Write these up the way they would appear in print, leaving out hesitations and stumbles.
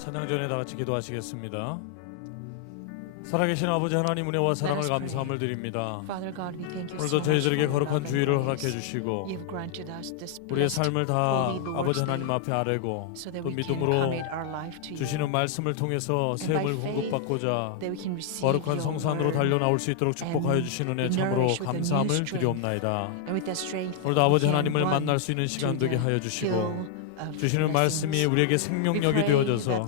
찬양 전에 다 같이 기도하시겠습니다. 살아계신 아버지 하나님, 은혜와 사랑을 감사함을 드립니다. 오늘도 저희들에게 거룩한 주일을 허락해 주시고 우리의 삶을 다 아버지 하나님 앞에 아뢰고 또 믿음으로 주시는 말씀을 통해서 새 힘을 공급받고자 거룩한 성산으로 달려나올 수 있도록 축복하여 주신 은혜 참으로 감사함을 드리옵나이다. 오늘도 아버지 하나님을 만날 수 있는 시간 되게 하여 주시고 주시는 말씀이 우리에게 생명력이 되어져서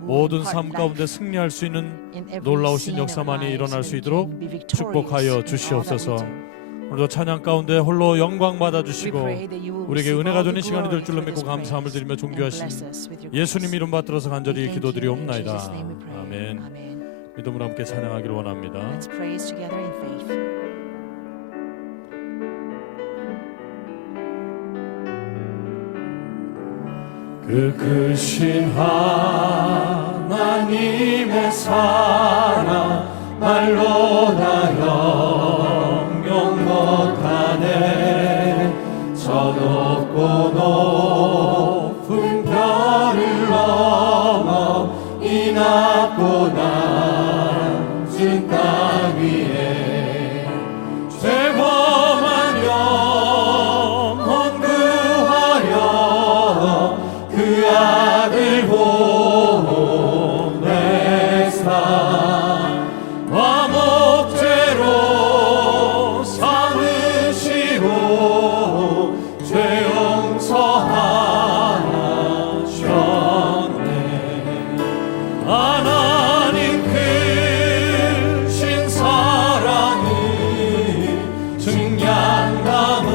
모든 삶 가운데 승리할 수 있는 놀라우신 역사만이 일어날 수 있도록 축복하여 주시옵소서. 오늘도 찬양 가운데 홀로 영광 받아주시고 우리에게 은혜가 되는 시간이 될 줄로 믿고 감사함을 드리며 존귀하신 예수님 이름 받들어서 간절히 기도드리옵나이다. 아멘. 믿음으로 함께 찬양하기를 원합니다. 그 크신 하나님의 사랑 말로 다 형용 못하네. 저 높고 높은 별을 넘어 이 낮고 낮은 땅 위에 죄범한 영혼 구하여 그 아들 보내사 화목제로 삼으시고 죄 용서하셨네. 하나님 크신 사랑을 증량하고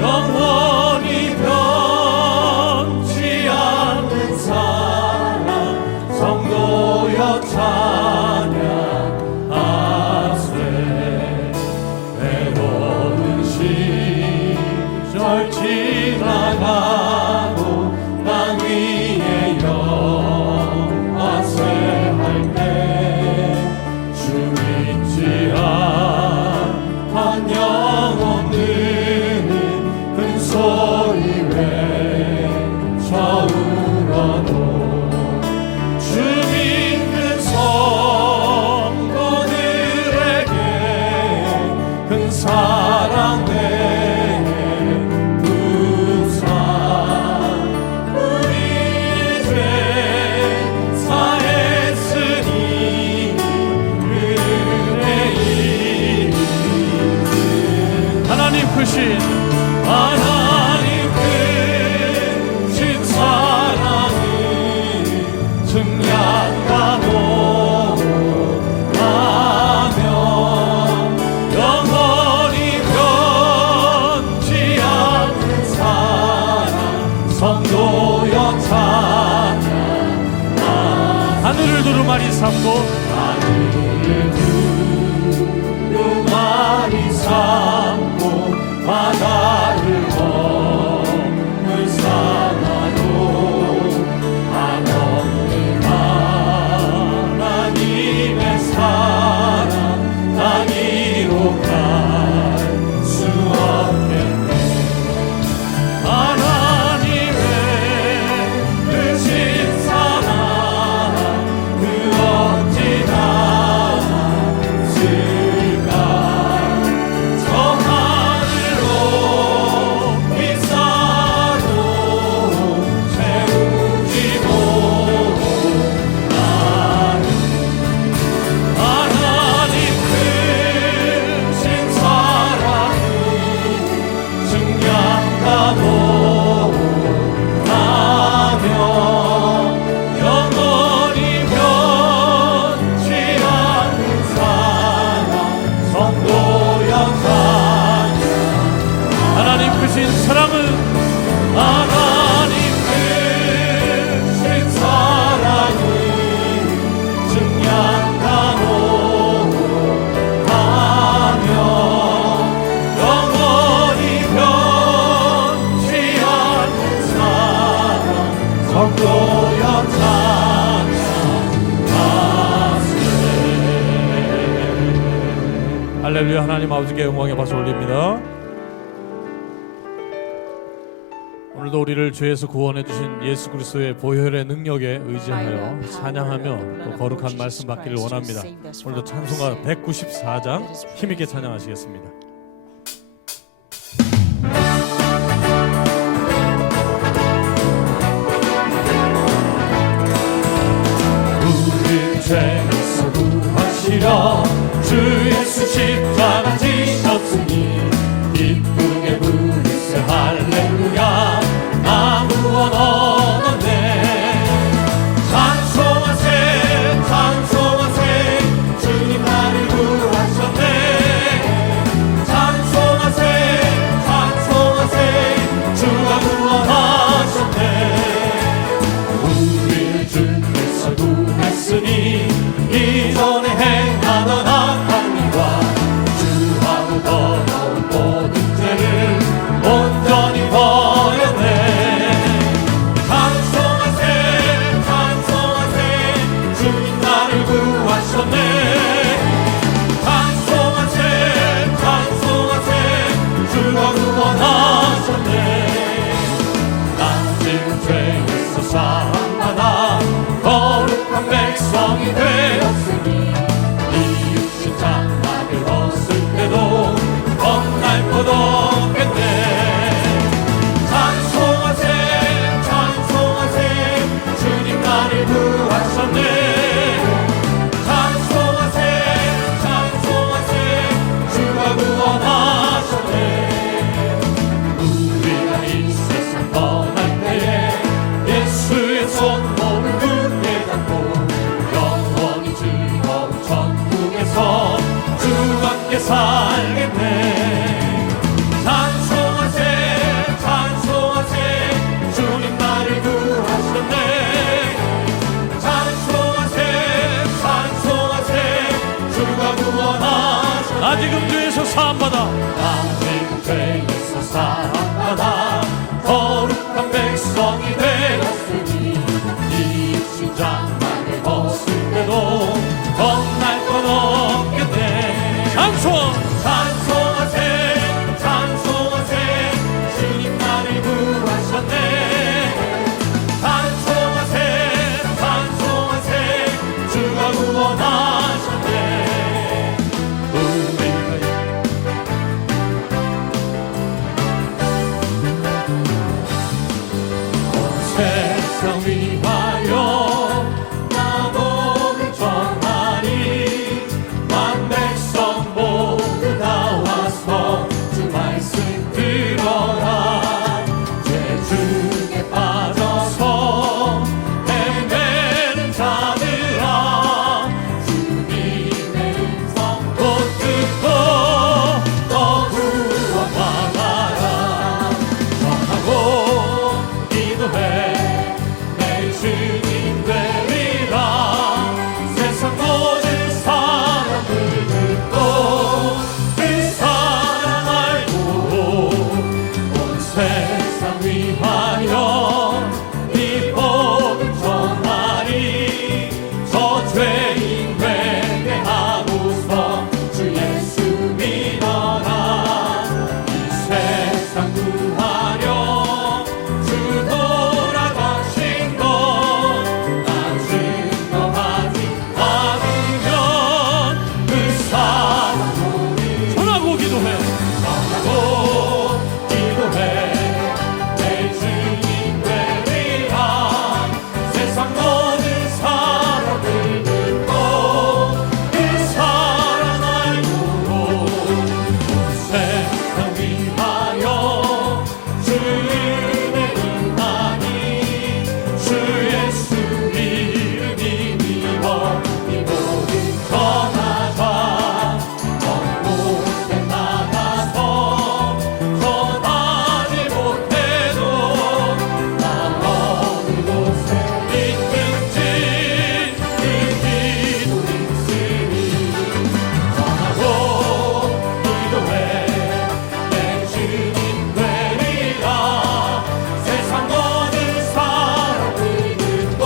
영원히 변치 않는 사랑 성도여 찬양하세. 외로운 시절 지나가고 땅 위에 영화세 할 때 주 믿지 않던 영혼들은 큰 소리 외쳐 울어도 주 믿는 성도들에게 큰 사랑 베푸사 우리 죄 사했으니 은혜 하나님 크신 사랑을 증량하고 하며 영원히 변치 않는 사랑 성도여 찬양. 하늘을 두루마리 삼고 두루마리 삼고 바다를 넘을 상하로 한없는 하나님의 사랑 다 이룩할 수 없겠네. 하나님의 크신 사랑 그 어찌 낮을까. 저 하늘로 빛사로 채우지 못하는 하나님 크신 사랑을 증량하고 하며 영원히 변치 않는 사랑 성도여 찬양. 하나님 크신 사랑은 하나님 크신 사랑을 증량하고 하며 영원히 변치 않는 사랑 성도여 찬양하세. 할렐루야. 하나님 아버지께 영광의 박수 올립니다. 오늘도 우리를 죄에서 구원해 주신 예수 그리스도의 보혈의 능력에 의지하여 찬양하며 또 거룩한 말씀 받기를 원합니다. 오늘도 찬송가 194장 힘있게 찬양하시겠습니다. 우리 죄에서 구하시려 주 예수 십자가 지셨으니 기쁘게 부르세 할렐루야. 아무원 얻었네. 찬송하세 찬송하세 주님 나를 구하셨네. 찬송하세 찬송하세 주가 구원하셨네. 우리를 주께서 구했으니 이전에 행하던 악한 일과 주하고 더러운 모든 죄를 온전히 버렸네. 찬송하세 찬송하세 주님 나를 구하셨네. 찬송하세 찬송하세 주가 구원하셨네. 난 지금 죄에서 사함받아 거룩한 백성이 되었으니 이 육신 장막을 벗을 때도 겁날 것 없겠네. 찬송하세 찬송하세 주님 나를 구하셨네. 찬송하세 찬송하세 주가 구원하셨네. 우리가 이 세상 떠날 때에 예수의 손목을 굳게 잡고 영원히 즐거운 천국에서 주와 함께 살겠네. 찬송하세 찬송하세 주님 나를 구하셨네. 찬송하세 찬송하세 주가 구원하셨네. 아직은 죄에서 사함받아 아직은 죄에서 사함받아 거룩한 백성이 되었으니 이 육신 장막을 벗을 때도 겁날 것 없겠네. 찬송하세 찬송하세 주님 나를 구하셨네. 찬송하세 찬송하세 주가 구원하셨네. 온 세상 위하여 나복을 전하니 만 백성 모두 나와서 주 말씀 들어라. 죄 중에 빠져서 헤매는 자들아 주님의 음성 곧 듣고 더 구원 받아라. 전하고 기도해 내 주님 되리라. 세상 모든 사람을 듣고 그 사랑 알고 온 세상 위하여 이 복음 전하리. 저 죄인 회개하고서 주 예수 믿어라. 이 세상 구하려 주 돌아가신 것 나 증거하지 않으면 그 사람 우리 전하고 기도해. 전하고 기도해 내 주님 되리라. 세상 모든 사람을 듣고 그 사랑 알고 온 세상 위하여 주님의 임하니 주 예수 이름이 믿어 이 모든 전하자. 먼 곳에 나가서 전하지 못해도 나 어느 곳에 있든지 그 기도 있으니 전하고 기도해 내 주님 되리라. 세상 모든 사람을 듣고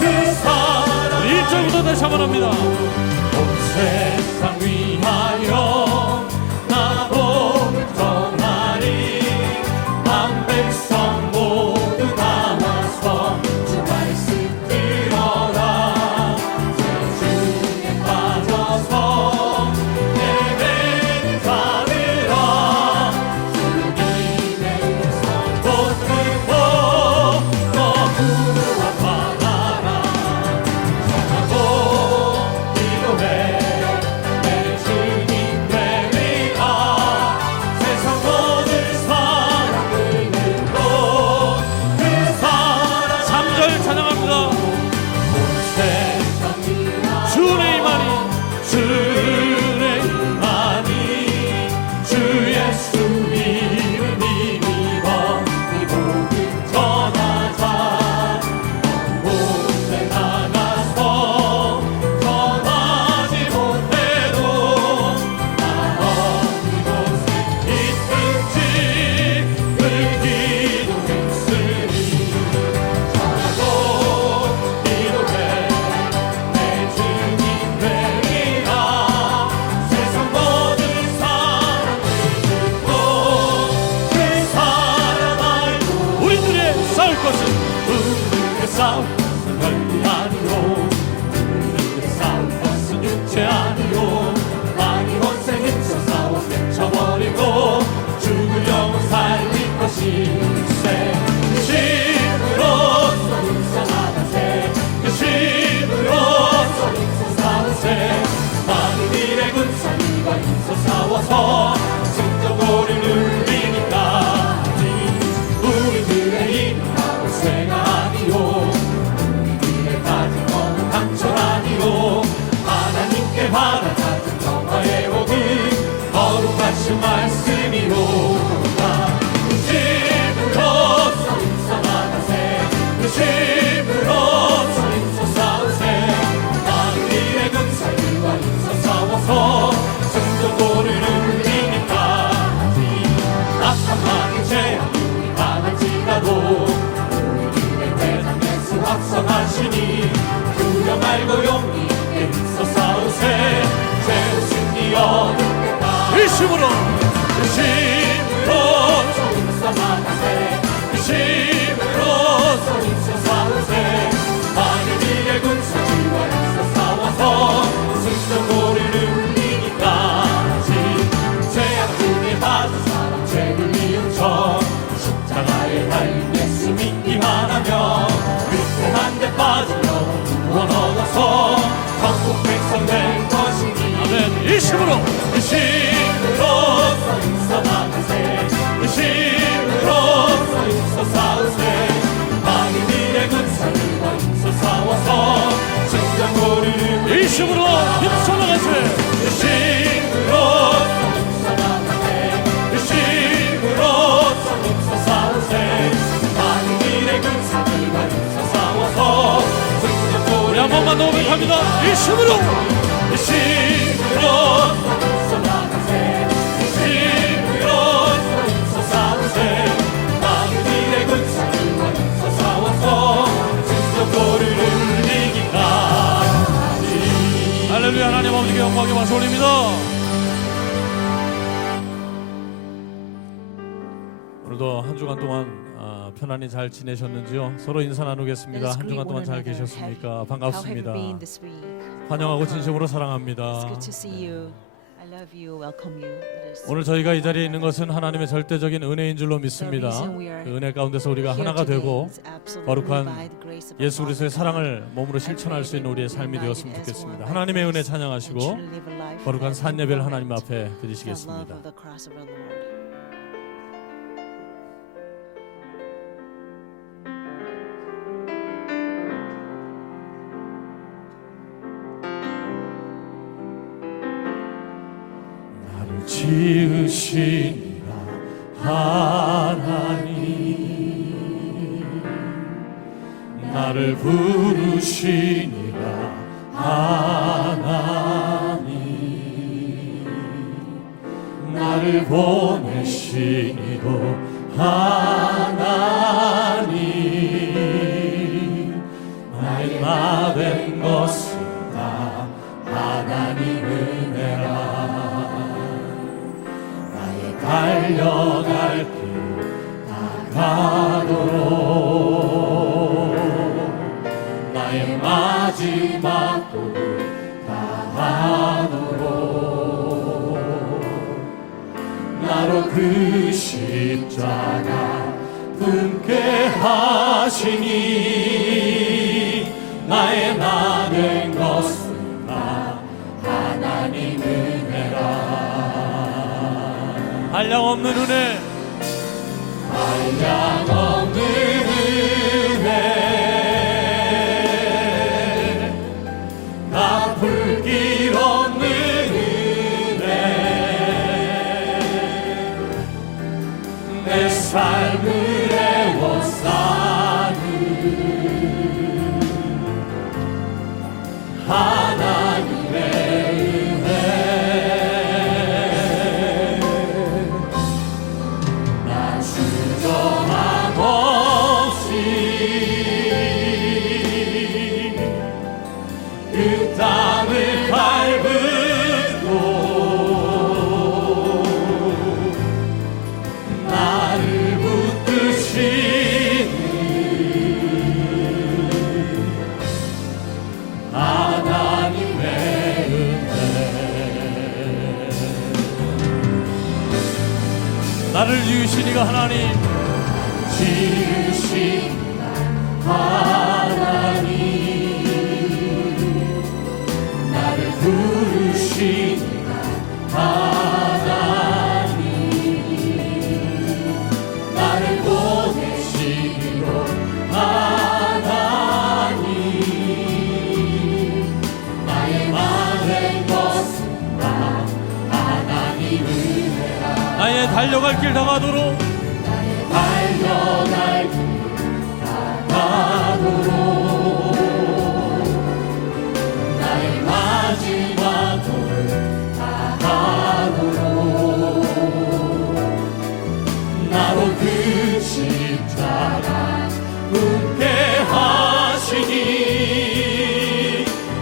그 사랑 1절부터 다시 한번 합니다. 온 세상 위하여 나복을 전하리. 만 백성 것은 우리에게 싸울 것은 별이 아니요 우리에게 싸울 것은 육체 아니요 많이 원세 힘써 싸워 헤쳐버리고 죽을 영혼 살릴 것일세 그 힘으로써 일상하다세 그 힘으로써 힘써 싸우세 많은 일의 군사들과 힘써 싸워서 승전고를 누리니까 우리들의 힘은 하고세가 아니요 우리들의 가진 것은 강철 아니요 하나님께 받아가진 정화의 복은 거룩하신 말씀이로다 그 힘으로써 힘써나가세 그 힘으로써 힘써 싸우세 많은 일의 군사들과 힘써 싸워서 승전고를 누리니까 낙한 제약이 많을지라도 우리의 대장 예수 확성하시니 두려 말고 용기 있게 힘써 싸우세 죄의 승리 얻을 때까지 이 힘으로 그 힘으로 힘써 나가세 그 힘으로 힘써 싸우세 많은 일의 군사들과 힘써 싸워서 승전고를 누리니까지 죄악 중에 빠진 사람 죄를 미우쳐 십자가에 달린 예수 믿기만 하면 위태한 데 빠진 영혼 구원 얻어서 천국 백성 될 것이니 아멘 이 힘으로 그 힘으로 힘써 나가세 그 힘으로 힘써 싸우세 많은 일의 군사들과 힘써 싸워서 승전고를 이 힘으로 힘써 나가세 그 힘으로 힘써 나가세 그 힘으로 힘써 싸우세 많은 일의 군사들과 힘써 싸워서 승전고를 한 번만 더 고백합니다 이 힘으로 이 힘으로 힘써 나가세 그 힘으로 힘써 싸우세 많은 일의 군사들과 힘써 싸워서 승전고를 누리기까지 할렐루야 하나님 아버지께 영광의 박수 올립니다. 오늘도 한 주간 동안 편안히 잘 지내셨는지요? 서로 인사 나누겠습니다. 한 주간 동안 잘 계셨습니까? 반갑습니다. 환영하고 진심으로 사랑합니다. 오늘 저희가 이 자리에 있는 것은 하나님의 절대적인 은혜인 줄로 믿습니다. 그 은혜 가운데서 우리가 하나가 되고 거룩한 예수 그리스도의 사랑을 몸으로 실천할 수 있는 우리의 삶이 되었으면 좋겠습니다. 하나님의 은혜 찬양하시고 거룩한 산예배를 하나님 앞에 드리시겠습니다. 지으시니라 하나님 나를 부르시니라 하나님 나를 보내시니도 하나님 나의 나된 것은 다 하나님 은혜라 달려갈 길 다가도록 나의 마지막도 다하도록 나로 그 십자가 품게 하시니 나의 나 된 것은 다 하나님 은혜라 한량없는 은혜 한량없는 은혜 갚을 길 없는 은혜 내 삶을 애워싸는 하나님의 은혜 나 주저하 지으시니가 하나님, 지으신 하나님, 나를 부르신 하나님, 나를 보내시기로 하나님, 나의 많은 것은 다 하나님 은혜라. 나의 달려갈 길 다가도록, 달려갈 길 다가도록, 나의 마지막 돌을 다가도록, 나로 그 십자가 웃게 하시니,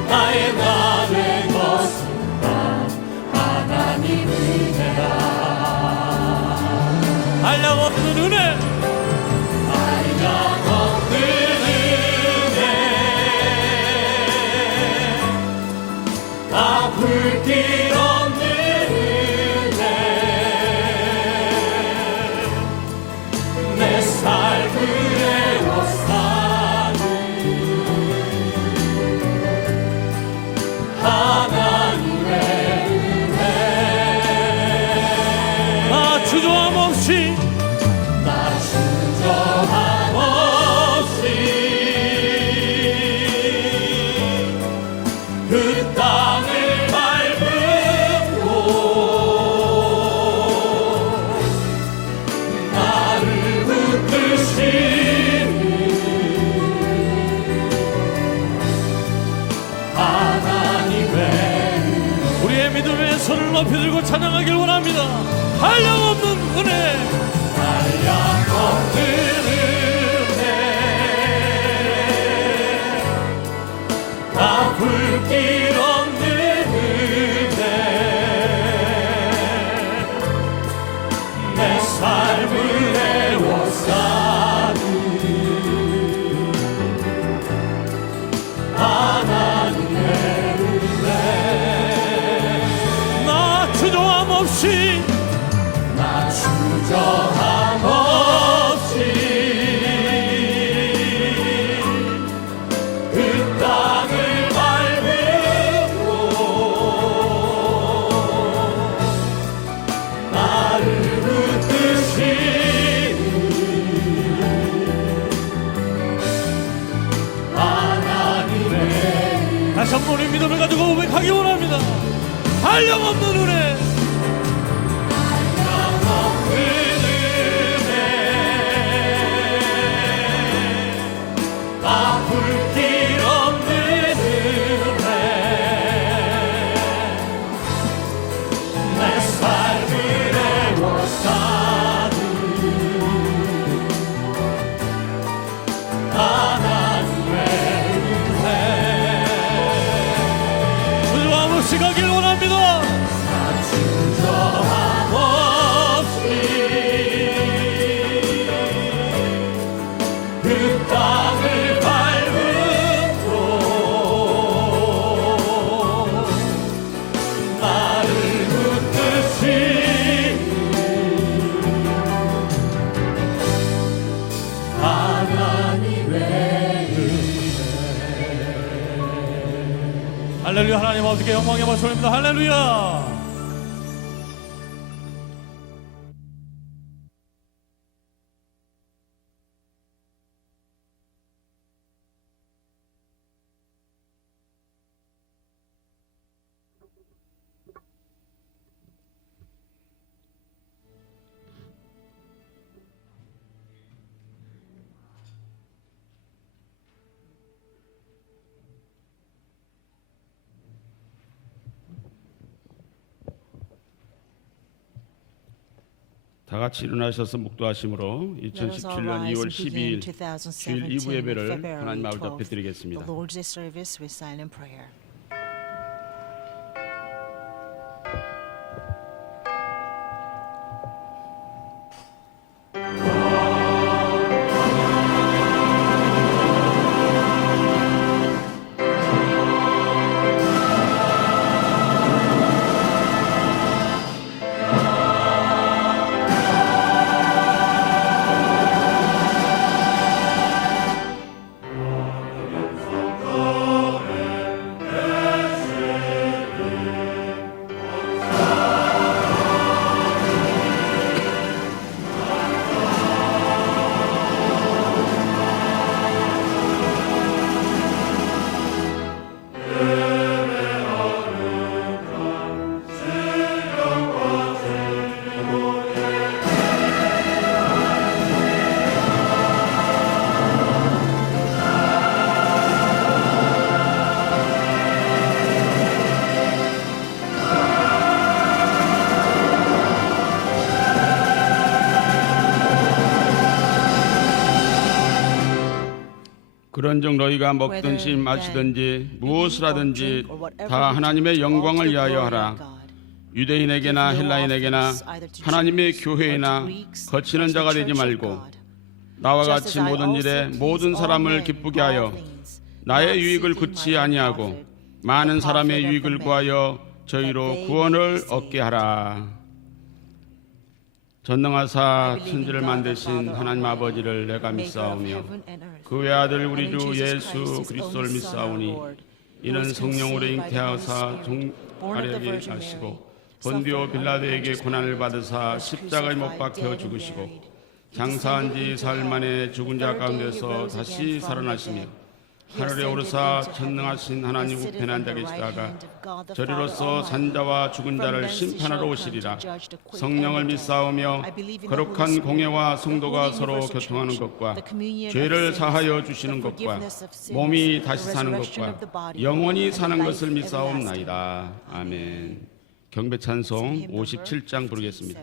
나의 나 된 것은 다 하나님 은혜라. 한량없는 은혜, 한량없는 은혜, 아플 길 없는 은혜, 내 삶을 애워싸는 하나님의 은혜. 나 주저함 없이, 나 주저함 없이 그 땅을 밟음으로 나를 붙드시는 하나님의 우리의 믿음의 손을 높이 들고 찬양하길 원합니다. 한량없는 은혜, 한량없는 은혜, 아플 길 없는 은혜, 내 삶을 애워싸는 하나님의 은혜. 나 주저함 없이, 나 주저함 없이 그 땅을 밟음으로 나를 붙드시는 하나님의 다시 한번 우리 믿음을 가지고 고백하기 원합니다. 한량없는 은혜, 아플 길 없는 은혜, 내 삶을 애워싸는 하나님의 은혜. 주저함 없이 가길 원합니다. 주저함 없이 그 땅을 밟음으로 나를 붙드시는 하나님의 할렐루야. 하나님 아버지께 영광의 박수 올립니다. 할렐루야. 다 같이 일어나셔서 묵도하심으로 2017년 2월 12일 주일 2부 예배를 하나님 아버지 앞에 드리겠습니다. The Lord's Day service with silent prayer. 그런즉 너희가 먹든지 마시든지 무엇을 하든지 다 하나님의 영광을 위하여 하라. 유대인에게나 헬라인에게나 하나님의 교회이나 거치는 자가 되지 말고 나와 같이 모든 일에 모든 사람을 기쁘게 하여 나의 유익을 굳이 아니하고 많은 사람의 유익을 구하여 저희로 구원을 얻게 하라. 전능하사 천지를 만드신 하나님 아버지를 내가 믿사오며 그 외아들 우리 주 예수 그리스도를 믿사오니 이는 성령으로 잉태하사 종아리에게 하시고 본디오 빌라도에게 고난을 받으사 십자가에 못 박혀 죽으시고 장사한 지 사흘 만에 죽은 자 가운데서 다시 살아나시며 하늘에 오르사 전능하신 하나님 우편에 앉아 계시다가 저리로서 산자와 죽은 자를 심판하러 오시리라. 성령을 믿사오며 거룩한 공예와 성도가 서로 교통하는 것과 죄를 사하여 주시는 것과 몸이 다시 사는 것과 영원히 사는 것을 믿사옵나이다. 아멘. 경배 찬송 57장 부르겠습니다.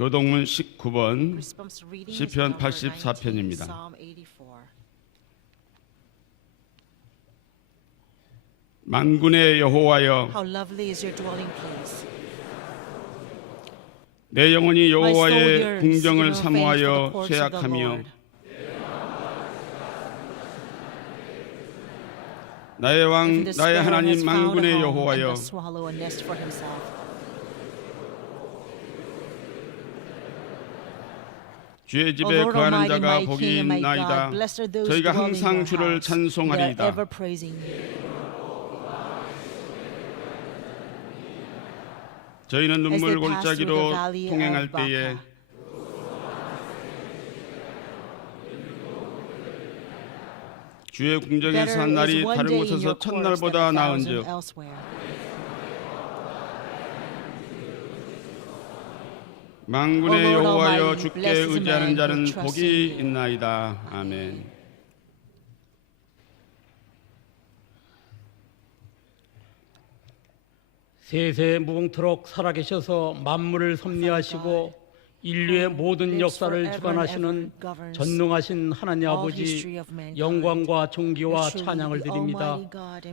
교동문 19번 시편 84편입니다. 만군의 여호와여 내 영혼이 여호와의 궁정을 사모하여 쇠약하며 나의 왕 나의 하나님 만군의 여호와여 주의 집에 거하는 자가 복이 있나이다. 저희가 항상 주를 찬송하리이다. 저희는 눈물 골짜기로 통행할 때에 주의 궁정에서 한 날이 다른 곳에서 첫날보다 나은즉 만군의 여호와여 주께 의지하는 자는 복이 있나이다. 아멘. 세세 무궁토록 살아계셔서 만물을 섭리하시고 인류의 모든 역사를 주관하시는 전능하신 하나님 아버지, 영광과 존귀와 찬양을 드립니다.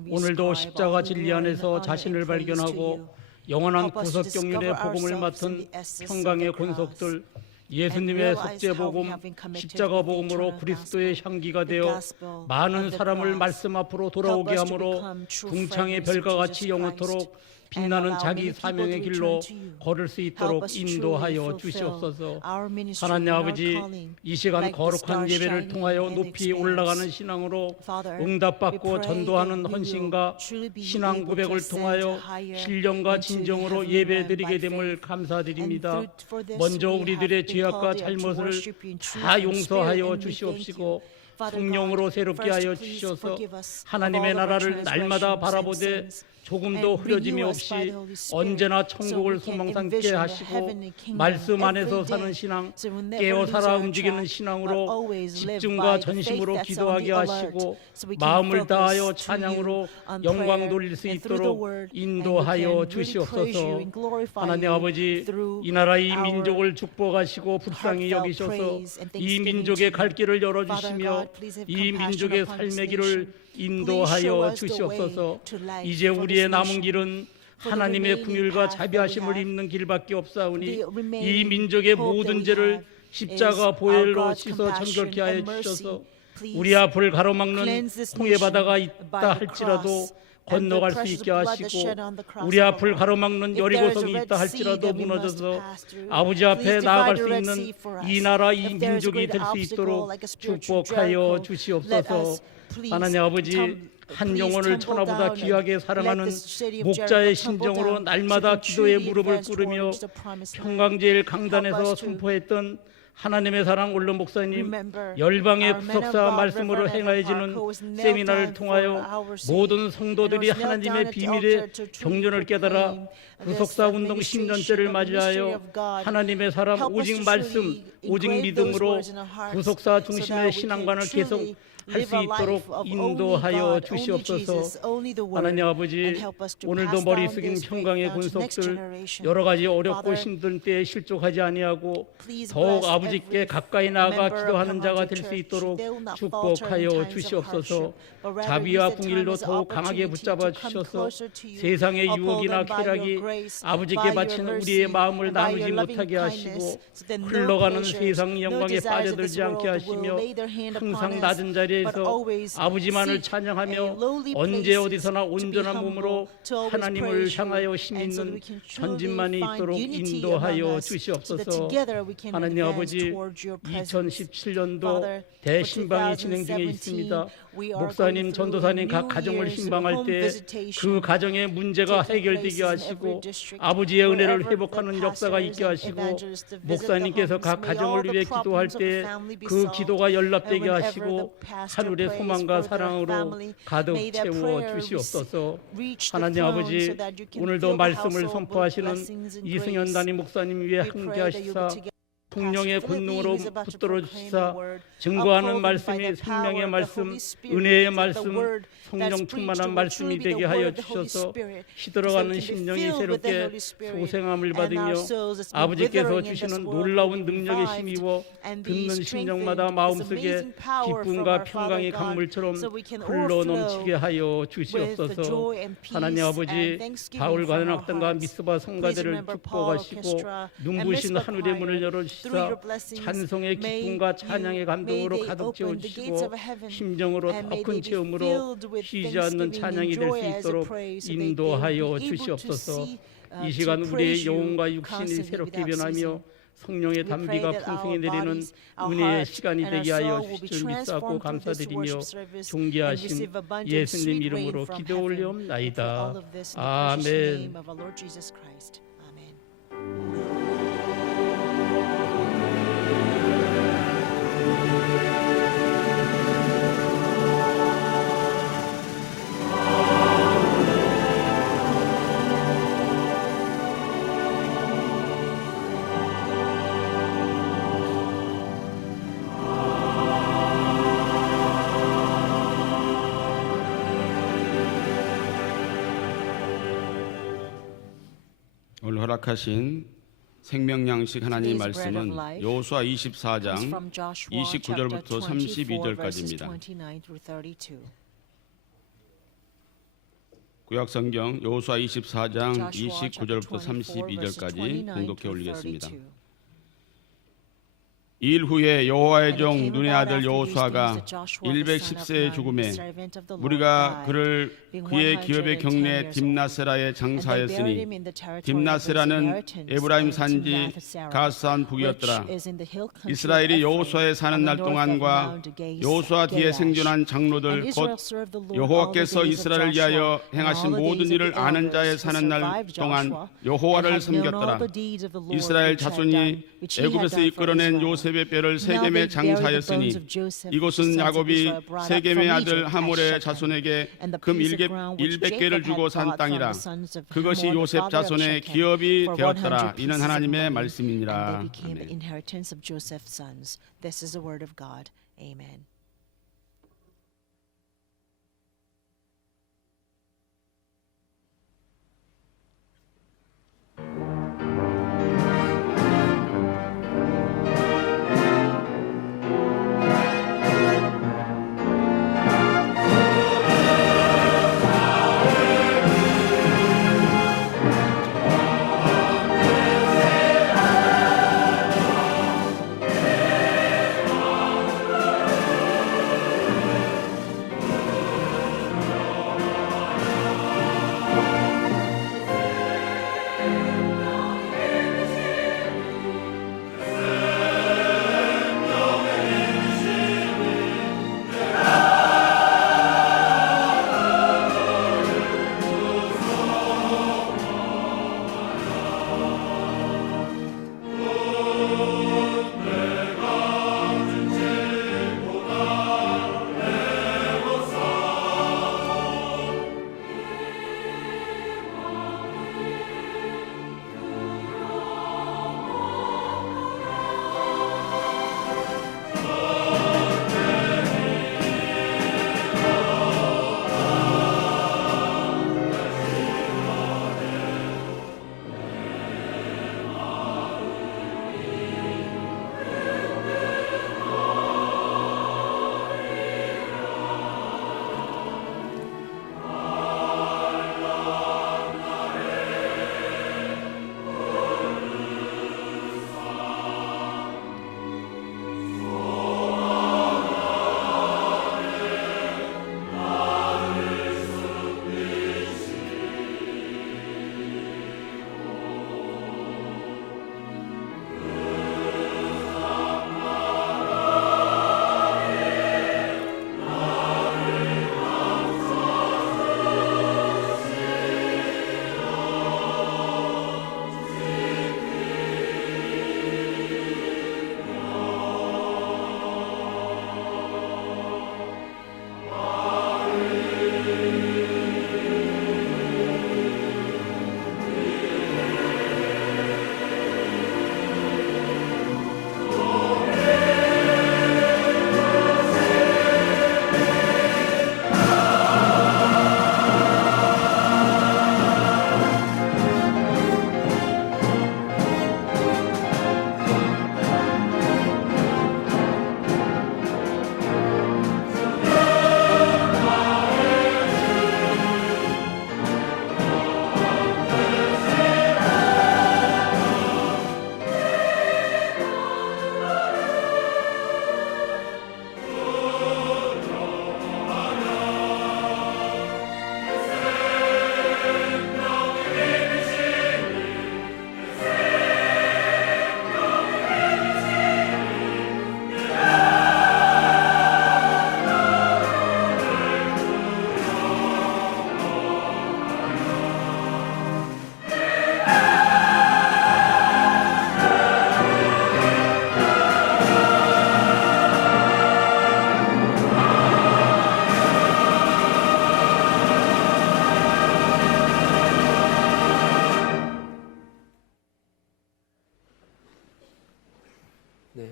오늘도 십자가 진리 안에서 자신을 발견하고 영원한 구속 경륜의 복음을 맡은 평강의 권속들, 예수님의 속죄 복음, 십자가 복음으로 그리스도의 향기가 되어 많은 사람을 말씀 앞으로 돌아오게 하므로 궁창의 별과 같이 영원토록 빛나는 자기 사명의 길로 걸을 수 있도록 인도하여 주시옵소서. 하나님 아버지, 이 시간 거룩한 예배를 통하여 높이 올라가는 신앙으로 응답받고 전도하는 헌신과 신앙 고백을 통하여 신령과 진정으로 예배드리게 됨을 감사드립니다. 먼저 우리들의 죄악과 잘못을 다 용서하여 주시옵시고 성령으로 새롭게 하여 주셔서 하나님의 나라를 날마다 바라보되 조금도 흐려짐이 없이 언제나 천국을 소망 삼게 하시고 말씀 안에서 사는 신앙, 깨어 살아 움직이는 신앙으로 집중과 전심으로 기도하게 하시고 마음을 다하여 찬양으로 영광 돌릴 수 있도록 인도하여 주시옵소서. 하나님 아버지, 이 나라 이 민족을 축복하시고 불쌍히 여기셔서 이 민족의 갈 길을 열어주시며 이 민족의 삶의 길을 인도하여 주시옵소서. 이제 우리의 남은 길은 하나님의 긍휼과 자비하심을 입는 길밖에 없사오니 이 민족의 모든 죄를 십자가 보혈로 씻어 정결케 하여 주셔서 우리 앞을 가로막는 홍해 바다가 있다 할지라도 건너갈 수 있게 하시고 우리 앞을 가로막는 여리고성이 있다 할지라도 무너져서 아버지 앞에 나아갈 수 있는 이 나라 이 민족이 될 수 있도록 축복하여 주시옵소서. 하나님 아버지, 한 영혼을 천하보다 귀하게 사랑하는 목자의 심정으로 날마다 기도의 무릎을 꿇으며 평강제일 강단에서 선포했던 하나님의 사랑 올른 목사님, 열방의 구속사 말씀으로 행하여지는 세미나를 통하여 모든 성도들이 하나님의 비밀의 경륜을 깨달아 구속사 운동 10년째를 맞이하여 하나님의 사람 오직 말씀, 오직 믿음으로 구속사 중심의 신앙관을 계속 할 수 있도록 인도하여 주시옵소서. 하나님 아버지, 오늘도 머리 숙인 평강의 권속들 여러 가지 어렵고 힘든 때에 실족하지 아니하고 더욱 아버지께 가까이 나아가 기도하는 자가 될 수 있도록 축복하여 주시옵소서. 자비와 긍휼로 더욱 강하게 붙잡아 주셔서 세상의 유혹이나 쾌락이 아버지께 바친 우리의 마음을 나누지 못하게 하시고 흘러가는 세상 영광에 빠져들지 않게 하시며 항상 낮은 자리에서 아버지만을 찬양하며 언제 어디서나 온전한 몸으로 하나님을 향하여 힘있는 전진만이 있도록 인도하여 주시옵소서. 하나님 아버지, 2017년도 대신방이 진행 중에 있습니다. 목사님, 전도사님 각 가정을 신방할 때 그 가정의 문제가 해결되게 하시고 아버지의 은혜를 회복하는 역사가 있게 하시고 목사님께서 각 가정을 위해 기도할 때 그 기도가 연락되게 하시고 하늘의 소망과 사랑으로 가득 채워 주시옵소서. 하나님 아버지, 오늘도 말씀을 선포하시는 이승현 담임 목사님 위해 함께 하시사 성령의 권능으로 붙들어 주시사 증거하는 말씀이 생명의 말씀, 은혜의 말씀, 성령 충만한 말씀이 되게 하여 주셔서 시들어가는 심령이 새롭게 소생함을 받으며 아버지께서 주시는 놀라운 능력에 힘입어 듣는 심령마다 마음속에 기쁨과 평강의 강물처럼 흘러 넘치게 하여 주시옵소서. 하나님 아버지, 바울 관원학당과 미스바 성가대를 축복하시고 눈부신 하늘의 문을 열어주시사 찬송의 기쁨과 찬양의 감동으로 가득 채워주시고 심정으로 더 큰 체험으로 쉬지 않는 찬양이 될 수 있도록 인도하여 주시옵소서. 이 시간 우리의 영혼과 육신이 새롭게 변하며 성령의 담비가 풍성히 내리는 은혜의 시간이 되게 하여 주실 줄 믿사옵고 감사드리며 존귀하신 예수님 이름으로 기도 올리옵나이다. 아멘. 오늘 허락하신 생명양식 하나님 Today's bread of 말씀은 life 여호수아 comes 24장 from Joshua chapter 29절부터 24 verses 32절까지입니다. 29 through 32. 구약 성경 여호수아 24장 Joshua chapter 29절부터 24 verses 32절까지 29 공독해 through 올리겠습니다. 32. 이 일 후에 여호와의 And it 종 came 눈의 about 아들 after these 여호수아가 things that Joshua the son of 110세에 Nun, 죽음에 the servant of the Lord, 우리가 died, 그를 being 그의 110 기업의 경내 years old. 딥나세라에 And they buried 장사하였으니 him in the territory of his 딥나세라는 inheritance 에브라임 in 산지 Timnath-serah, 가스한 which 북이었더라. is in the hill country of 이스라엘이 Ephraim, 여호수아에 사는 on the 날 north of 동안과 Mount 여호수아 뒤에 Gaash. 생존한 And 장로들 곧 Israel served the Lord all the 여호와께서 days of 이스라엘을 Joshua, 위하여 and 행하신 all the 모든 days of 일을 the 아는 elders 자의 who 사는 날 survived 동안 Joshua, and 여호와를 had known all 섬겼더라. the deeds of the Lord 이스라엘 which he had 자손이 done 애굽에서 for 이끌어낸 Israel. 요셉의 뼈를 Now they 세겜에 buried the 장사하였으니 bones of Joseph, which the 이곳은 sons of 야곱이 Israel brought up 세겜의 from 아들 Egypt at 하몰의 Shechem. 자손에게 And the 금 piece of ground which 100개를 Jacob 주고 had 산 bought from 땅이라. the sons of 그것이 Hamor, the 요셉 father of 자손의 Shechem, 기업이 for 되었더라. 100 이는 pieces of 하나님의 money, and 말씀이니라. they became the 아멘. inheritance of Joseph's sons. This is the word of God. Amen.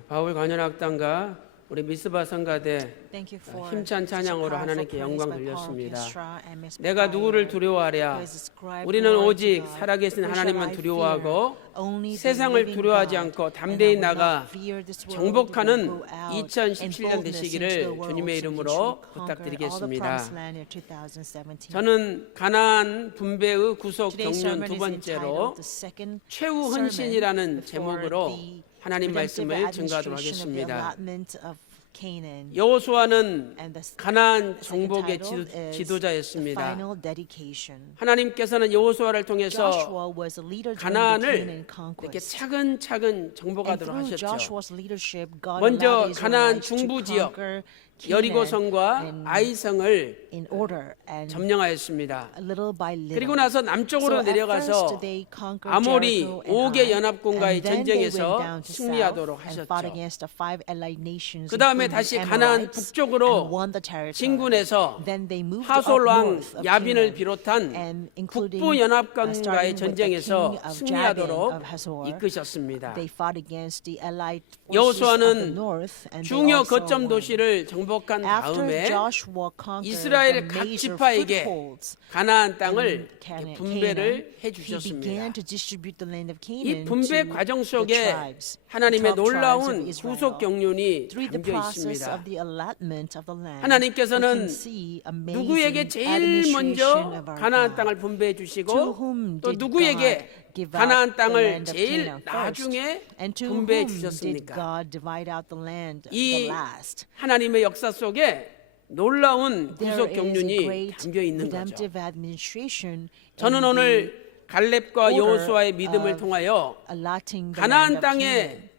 바울 관현악단과 우리 미스바 성가대 Thank you for 힘찬 such a 찬양으로 powerful 하나님께 praise 영광 by Paul 돌렸습니다. Orchestra and Miss 내가 누구를 Choir. 두려워하랴? Praise ascribed 우리는 glory to 오직 God. 살아계신 Who 하나님만 shall I 두려워하고 fear? Only the 세상을 living 두려워하지 God. 않고 And I 담대히 will not 나가 fear this world, 정복하는 but will go out in 2017년 boldness 되시기를 into the world, 주님의 so we 이름으로 shall conquer all the 부탁드리겠습니다. promised land in 2017. 저는 가나안 분배의 구속 Today's 경륜 sermon 두 is 번째로 entitled The Second 최후 Sermon 헌신이라는 before 제목으로 the 하나님 redemptive 말씀을 증거하도록 administration of the 하겠습니다. allotment of Canaan. 여호수아는 And the 가나안 second 정복의 title is The 지도자였습니다. Final Dedication. 하나님께서는 여호수아를 통해서 Joshua was a leader during the 가나안을 Canaan 이렇게 conquest. 차근차근 And 정복하도록 through 하셨죠. Joshua's leadership, God 먼저 allowed 가나안 Israelites to 중부 지역 conquer Canaan 여리고성과 and 아이성을 in order and 점령하였습니다. little by little. 그리고 나서 남쪽으로 So at 내려가서 first they conquered 아모리 Jericho and 5개 Ai, 연합군과의 and then they went 전쟁에서 down to 승리하도록 south and fought 하셨죠. against the five allied nations, 그 다음에 including 다시 the 가나안 Amorites, 북쪽으로 and won the territory. 진군해서 Then they moved 하솔 up 왕 north of 야빈을 Canaan, 비롯한 and including, 북부 연합군과의 starting with the 전쟁에서 king of 승리하도록 Jabin of Hazor, 이끄셨습니다. they fought against the allied forces of the 여호수아는 north, and they 중요 also 거점 won. 도시를 정복한 After 다음에 Joshua conquered 이스라엘 the 각 major 지파에게 footholds 가나안 in 땅을 Canaan, 분배를 해 he began 주셨습니다. to distribute the land of 이 Canaan 분배 to 과정 the 속에 tribes, 하나님의 12 tribes of 놀라운 Israel. 구속 경륜이 Through the 담겨 process 있습니다. of the allotment of the land, 하나님께서는 we can see amazing 누구에게 제일 administration 먼저 of our 가나안 God. 땅을 분배해 To 주시고 whom 또 did 누구에게 God give out 가나안 the 땅을 land of 제일 Canaan first? 나중에 And to 분배해 whom did 주셨습니까? God divide out the land 이 the last? 하나님의 역사 속에 놀라운 There 구속 is a 경륜이 great 담겨 있는 거죠. redemptive administration 저는 in the 오늘 갈렙과 order 여호수아의 믿음을 of 통하여 allotting the 가나안 land of 땅의 Canaan.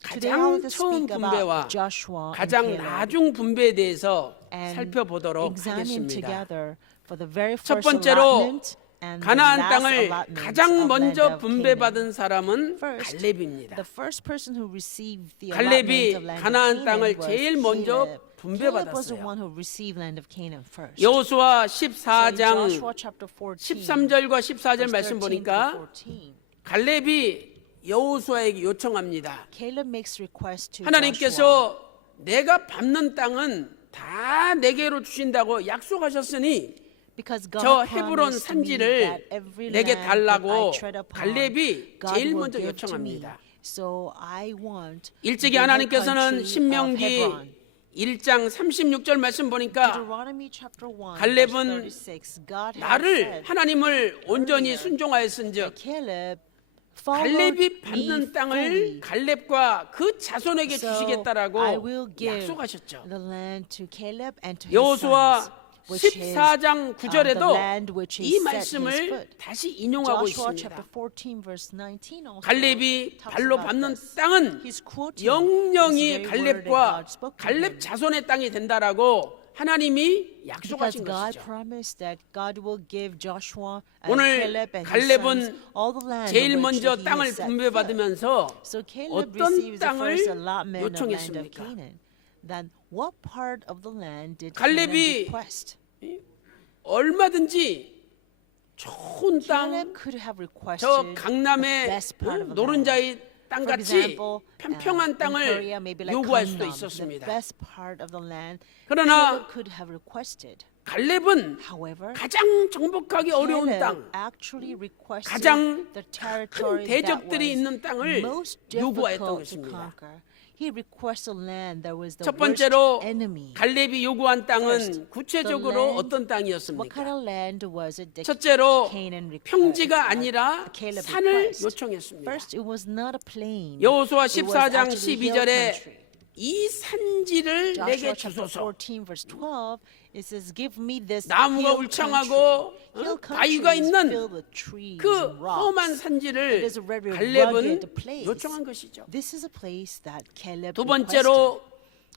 Today I want 가장 to 처음 speak 분배와 about Joshua and 가장 Caleb 나중 분배에 대해서 and 살펴보도록 examine 하겠습니다. together for the very 첫 first 번째로 allotment and the 가나안 last 땅을 allotment 가장 of land 먼저 of Canaan. 분배받은 사람은 First, 갈렙입니다. The first person who received the 갈렙이 allotment of land of 가나안 Canaan 땅을 was 제일 먼저 Caleb. Caleb was the 분배받았어요. one who received land of Canaan first. 여호수아 So in 14장 Joshua chapter 14, 13절과 14절 verse 말씀 13 보니까 through 14, 갈렙이 여호수아에게 요청합니다. Caleb makes request to Joshua. 하나님께서 내가 밟는 땅은 다 내게로 주신다고 약속하셨으니 Because God 저 헤브론 promised me 산지를 that every 내게 land 달라고 that I tread upon, 갈렙이 God 제일 will 먼저 give to me. 요청합니다. So I want 일찍이 the whole 하나님께서는 country of 신명기 Hebron. 1장 36절 말씀 보니까 Deuteronomy chapter 1, 갈렙은 verse 36, God had 나를 said, 하나님을 온전히 순종하였은즉 Caleb followed 갈렙이 me 받는 땅을 fully. 갈렙과 그 자손에게 So I 주시겠다라고 will give 약속하셨죠. the land to Caleb and to his 여호수아 sons, which is 14장 9절에도 the land which 이 he set his 말씀을 foot. 다시 인용하고 Joshua 있습니다. chapter 14 verse 19 also 갈렙이 talks 발로 about 밟는 this. 땅은 He's quoting 영영이 this very word that 갈렙과 God spoke to 갈렙 him. 자손의 땅이 된다라고 하나님이 Because 약속하신 God 것이죠. promised that God will give Joshua and 오늘 Caleb and his 갈렙은 sons all the land 제일 on which 먼저 he 땅을 has set foot. 분배받으면서 So Caleb 어떤 receives the 땅을 first allotment of land of 요청했습니까? Canaan. Then what part of the land did 갈렙이 Caleb request? 얼마든지 좋은 땅, Caleb could have requested 저 the 강남의 best part of the land. 노른자의 For 땅같이 example, 평평한 in 땅을 Korea, maybe like 요구할 수도 Gangnam, the 있었습니다. best part of the land, 그러나 Caleb could have requested. 갈렙은 However, 가장 정복하기 어려운 Caleb 땅, actually requested 가장 the 큰 territory that 대적들이 was 있는 땅을 most 요구하였던 difficult to 것입니다. conquer. He requested land that was the 첫 worst 번째로 enemy. 갈렙이 요구한 땅은 First, 구체적으로 the land, 어떤 What kind 땅이었습니까? of land was it that 첫째로 Canaan 평지가 아니라 Caleb 산을 request? 요청했습니다. First, it was not a plain. 여호수아 It was 14장 actually hill 12절에 country. 이 산지를 내게 Joshua chapter 주소서. 14 verse 12 it says give me this 나무가 hill 울창하고 country. Hill 바위가 country is 있는 filled with trees 그 and rocks. 험한 산지를 It is a very 갈렙은 rugged place. 요청한 것이죠. This is a place that Caleb 두 requested. 번째로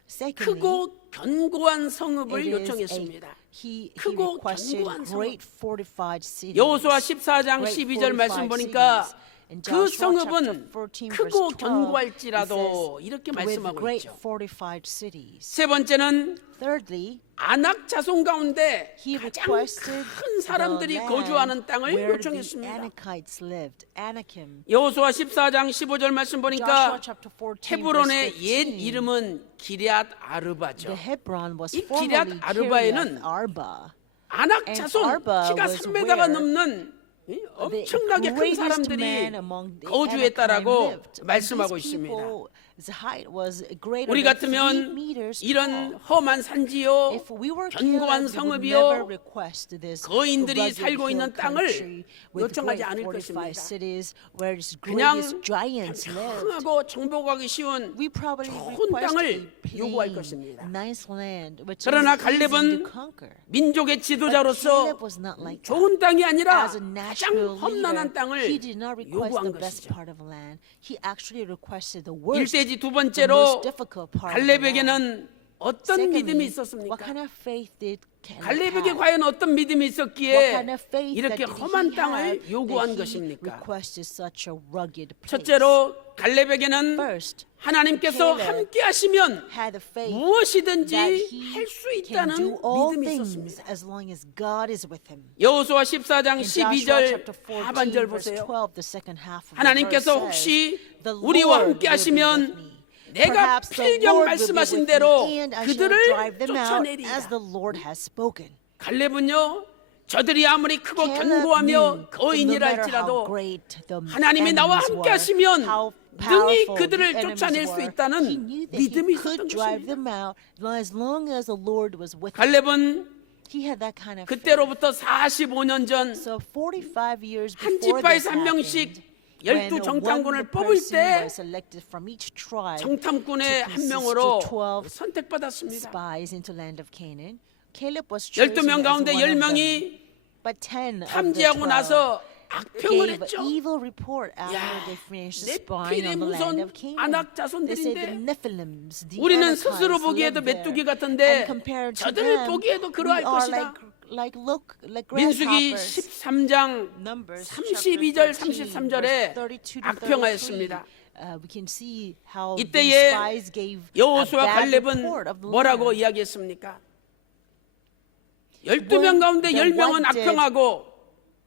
Secondly, 크고 견고한 성읍을 it is 요청했습니다. he 크고 requested 견고한 great fortified cities. 여호수아 14장 Great 12절 말씀 fortified 보니까 cities. In 그 Joshua 성읍은 chapter 14, 크고 verse 12, 견고할지라도 it says, 이렇게 with 말씀하고 great 있죠. fortified cities. 세 번째는 Thirdly, 아낙 자손 가운데 he 가장 requested 큰 사람들이 the 거주하는 land 땅을 where the 요청했습니다. Anakites lived. Anakim. 여호수아 14장 15절 말씀 Joshua 보니까 chapter 14, verse 헤브론의 옛 15. 이름은 기럇 The 아르바죠. Hebron was 이 formerly 기럇 아르바에는 Kiriath Arba. 아낙 And 자손 Arba 키가 was 3m가 where 넘는 The 엄청나게 큰 greatest 사람들이 man among the 거주했다라고 Anakim lived. 말씀하고 These 있습니다. people's height was greater 우리 than 3 같으면 meters 이런 tall. 험한 산지요, If we were 견고한 Caleb, we would 성읍이요, never request this 거인들이 rugged 살고 있는 hill 땅을 country with 요청하지 great 않을 fortified 것입니다. cities where its 그냥 greatest giants lived. 평하고 정복하기 쉬운 We probably 좋은 request 땅을 a 요구할 plain, 것입니다. nice land, which 그러나 is easy 갈렙은 to conquer. 민족의 But 지도자로서 Caleb was not like that. 좋은 땅이 아니라 As a 가장 natural 험난한 leader, 땅을 he did not request 요구한 the best 것이죠. part of land. He actually requested the worst, 일대지 두 the 번째로 most difficult part of the land. 갈렙에게는 어떤 믿음이 Secondly, 있었습니까? what kind of faith did Caleb 갈렙에게 have? 과연 어떤 믿음이 What 있었기에 kind of faith 이렇게 that 험한 he 땅을 had 요구한 that he 것입니까? requested such a rugged place? 첫째로 갈렙에게는 First, 하나님께서 Caleb 함께 하시면 had the faith that 무엇이든지 he 할 수 can 있다는 do all 믿음이 things 있었습니다. as long as God is with him. 여호수아 14장 In Joshua 12절 chapter 14, 하반절 verse 보세요. 12, the second half of the 하나님께서 verse 혹시 says, "The 우리와 Lord 함께 will be with 하시면 me. 내가 Perhaps the 필경 Lord will be 말씀하신 with 대로 me, and I shall 그들을 drive them out 쫓아내리이다. as the Lord has spoken." 갈렙은요, 저들이 아무리 크고 Caleb 견고하며 knew that no 거인이라 matter how 할지라도 great the 하나님이 나와 enemies 함께 were, 하시면 how 능히 powerful 그들을 the enemies 쫓아낼 수 were, 있다는 he knew that 믿음이 he could 있었던 drive 것입니다. them out as long as the Lord was with him. 갈렙은 He had that kind of faith. 그때로부터 45년 전 한 So 45 years before 지파에서 this 한 happened, 명씩 when 12 one 정탐꾼을 뽑을 person 때 was selected from each tribe 정탐꾼의 to 한 consist 명으로 of 12 선택받았습니다. spies into land of Canaan, Caleb was chosen 12명 as 가운데 one of them. 10명이 But 10 of the 탐지하고 12 나서 악평을 gave 했죠. an evil report after 야, they finished 내 spying 피리 on the land 무서운 of Canaan. 아낙 They said the 자손들인데 Nephilims, the 우리는 Anakites 스스로 보기에도 lived there. 메뚜기 And 같은데 compared to 저들 them, 보기에도 we 그러할 are 것이다. like 민수기 grasshoppers. 13장 Numbers 32절, 13, 33절에 verse 32 to 33. 악평하였습니다. We can see how these 이때에 spies gave a 여호수아 bad 갈렙은 report of the 뭐라고 land. 이야기했습니까? 12명 가운데 Then 10명은 what did 악평하고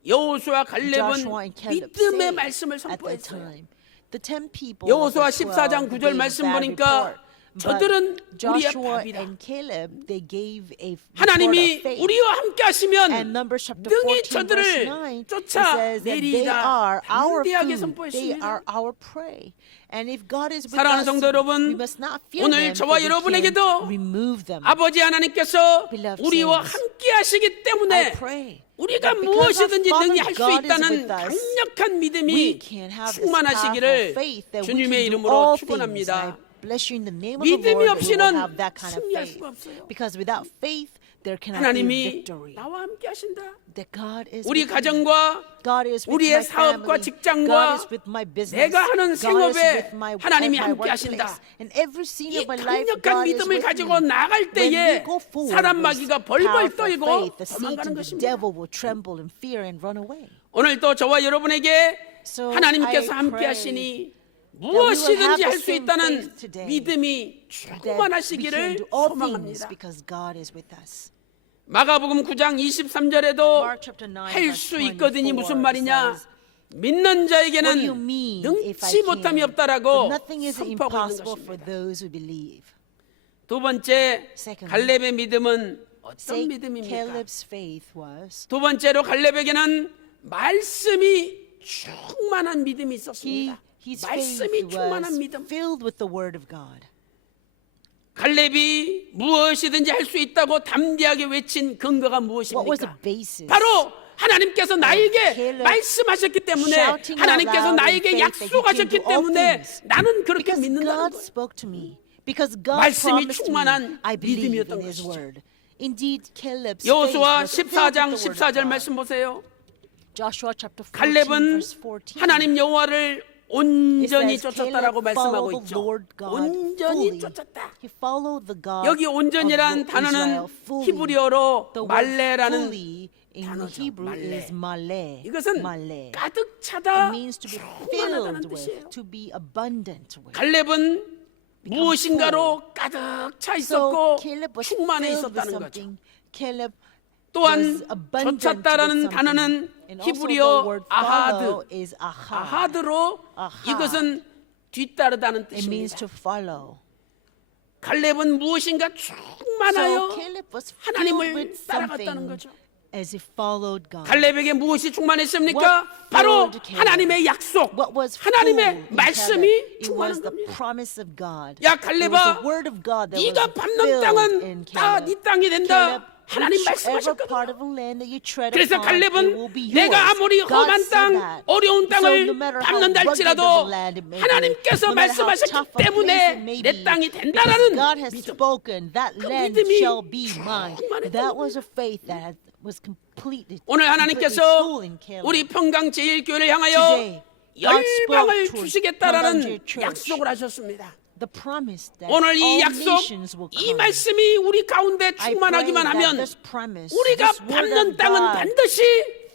여호수아 Joshua 갈렙은 and Caleb 믿음의 say 말씀을 at that 선포했어요. time? The 10 people 여호수아 of the 14장 12 9절 gave a 말씀 bad 보니까 report. 저들은 But 우리의 Joshua 밥이다. and Caleb, they gave a report of 하나님이 faith. 우리와 함께 하시면 And Numbers chapter 능히 14 verse 저들을 9 it 쫓아 says that they 내리이다. are our 담대하게 food, they 선포했습니다. are our prey. And if God is with 사랑하는 us, 성도 여러분, we must not fear 오늘 them, 저와 for we 여러분에게도 can remove them. 아버지 하나님께서 Beloved 우리와 saints, 함께 하시기 I 때문에 pray 우리가 that because our 무엇이든지 Father 능히 할 수 God is 있다는 with us, 강력한 we 믿음이 can have this 충만하시기를 powerful faith that we 주님의 can do 이름으로 all things. I 축원합니다. bless you in the name of the 믿음이 Lord that we will 없이는 have that kind of 승리할 faith. 수가 없어요. Because without faith, there cannot be 하나님이 victory. 나와 함께 하신다. That God is 우리 with me. 가정과 God is with 우리의 my 사업과 family. 직장과 God is with my business. 내가 하는 God is 생업에 with my, 하나님이 my 함께 workplace. 하신다. In every scene 이 of my life, 강력한 God is 믿음을 with 가지고 me. 나갈 When we 때에 go forward 사람 with 마귀가 벌벌 powerful 떨고 faith, the 도망가는 Satan, the 것입니다. devil will tremble in fear and run away. 오늘 또 저와 여러분에게 So 하나님께서 I 함께 pray 하시니 we will 무엇이든지 have 할 the 수 same 있다는 faith today, 믿음이 That we can 충만하시기를 do all things 소망합니다. because God is with us. 마가복음 9장 23절에도 Mark chapter 9, 할 verse 수 있거든이 24 무슨 말이냐? says, 믿는 What do you 자에게는 mean if I 능치 못함이 can? 없다라고 For nothing is 선포하고 있는 impossible for 것입니다. those who believe. 두 번째, Secondly, 갈렙의 믿음은 어떤 Say 믿음입니까? Caleb's faith was 두 번째로 갈렙에게는 말씀이 충만한 믿음이 있었습니다. his 말씀이 faith 충만한 was 믿음. filled with the word of God. 갈렙이 무엇이든지 할 수 있다고 담대하게 외친 근거가 What was the 무엇입니까? basis? 바로 하나님께서 나에게 Caleb 말씀하셨기 때문에 shouting out 하나님께서 loud in 나에게 faith that he can 약속하셨기 do all 때문에 things. 나는 그렇게 Because 믿는다는 God 거예요. spoke to me. Because God 말씀이 promised me. 충만한 I believe 믿음이었던 in His 것이죠. word. Indeed, Caleb's faith 여호수아 was filled with 14장 the word of 14절 God. 말씀 보세요. Joshua chapter 14, 갈렙은 verse 14. 하나님 여호와를 It 온전히 says, 쫓았다라고 Caleb 말씀하고 followed the 있죠. Lord God 온전히 fully. 쫓았다. He followed the God 여기 온전이란 of 단어는 Israel fully. 히브리어로 The word 말레라는 fully in 단어죠. Hebrew 말레. is maleh. 이것은 maleh. 가득 It 차다, means to be 충만하다는 filled 뜻이에요. with, to be abundant with. 갈렙은 무엇인가로 가득 차 있었고 So Caleb was 충만해 filled with 있었다는 거죠. something. Caleb 또한 was abundant with 쫓았다라는 something. 단어는 And also the 히브리어 word follow 아하드, is ahad. 아하드로 아하. 이것은 뒤따르다는 It means 뜻입니다. to follow. 갈렙은 무엇인가 충만하여 So Caleb was filled 하나님을 with 따라갔다는 something 거죠. as he followed God. 갈렙에게 무엇이 충만했습니까? What 바로 filled Caleb? 하나님의 약속, What was 하나님의 full in 말씀이 Caleb? It was 충만한 the 겁니다. promise of God. 야 It was 갈렙아, the word of God that 네가 was 밟는 filled 땅은 in 다 네 Caleb. 땅이 된다. Caleb, 하나님 whichever part 말씀하셨거든요. of the land that you tread 그래서 upon, it will 갈렙은 be 내가 yours. 아무리 God 험한 said 땅, that. 어려운 So 땅을 no matter how 밟는다 rugged of 할지라도 a land it may be, 하나님께서 no matter how 말씀하셨기 tough a place it 때문에 may 내 be, 땅이 because 된다라는 God has 믿음. spoken, that 그 land 믿음이 shall be mine. 충만했다는 That was a faith that was completely 오늘 full 하나님께서 in Caleb. 우리 평강 제일교회를 향하여 Today, God 열방을 spoke to 주시겠다라는 평강제일 Church. 약속을 하셨습니다. The promise that 오늘 이 all 약속, nations will 이 come. 말씀이 우리 가운데 I pray 충만하기만 that 하면 this promise, 우리가 this word 밟는 of 땅은 God 반드시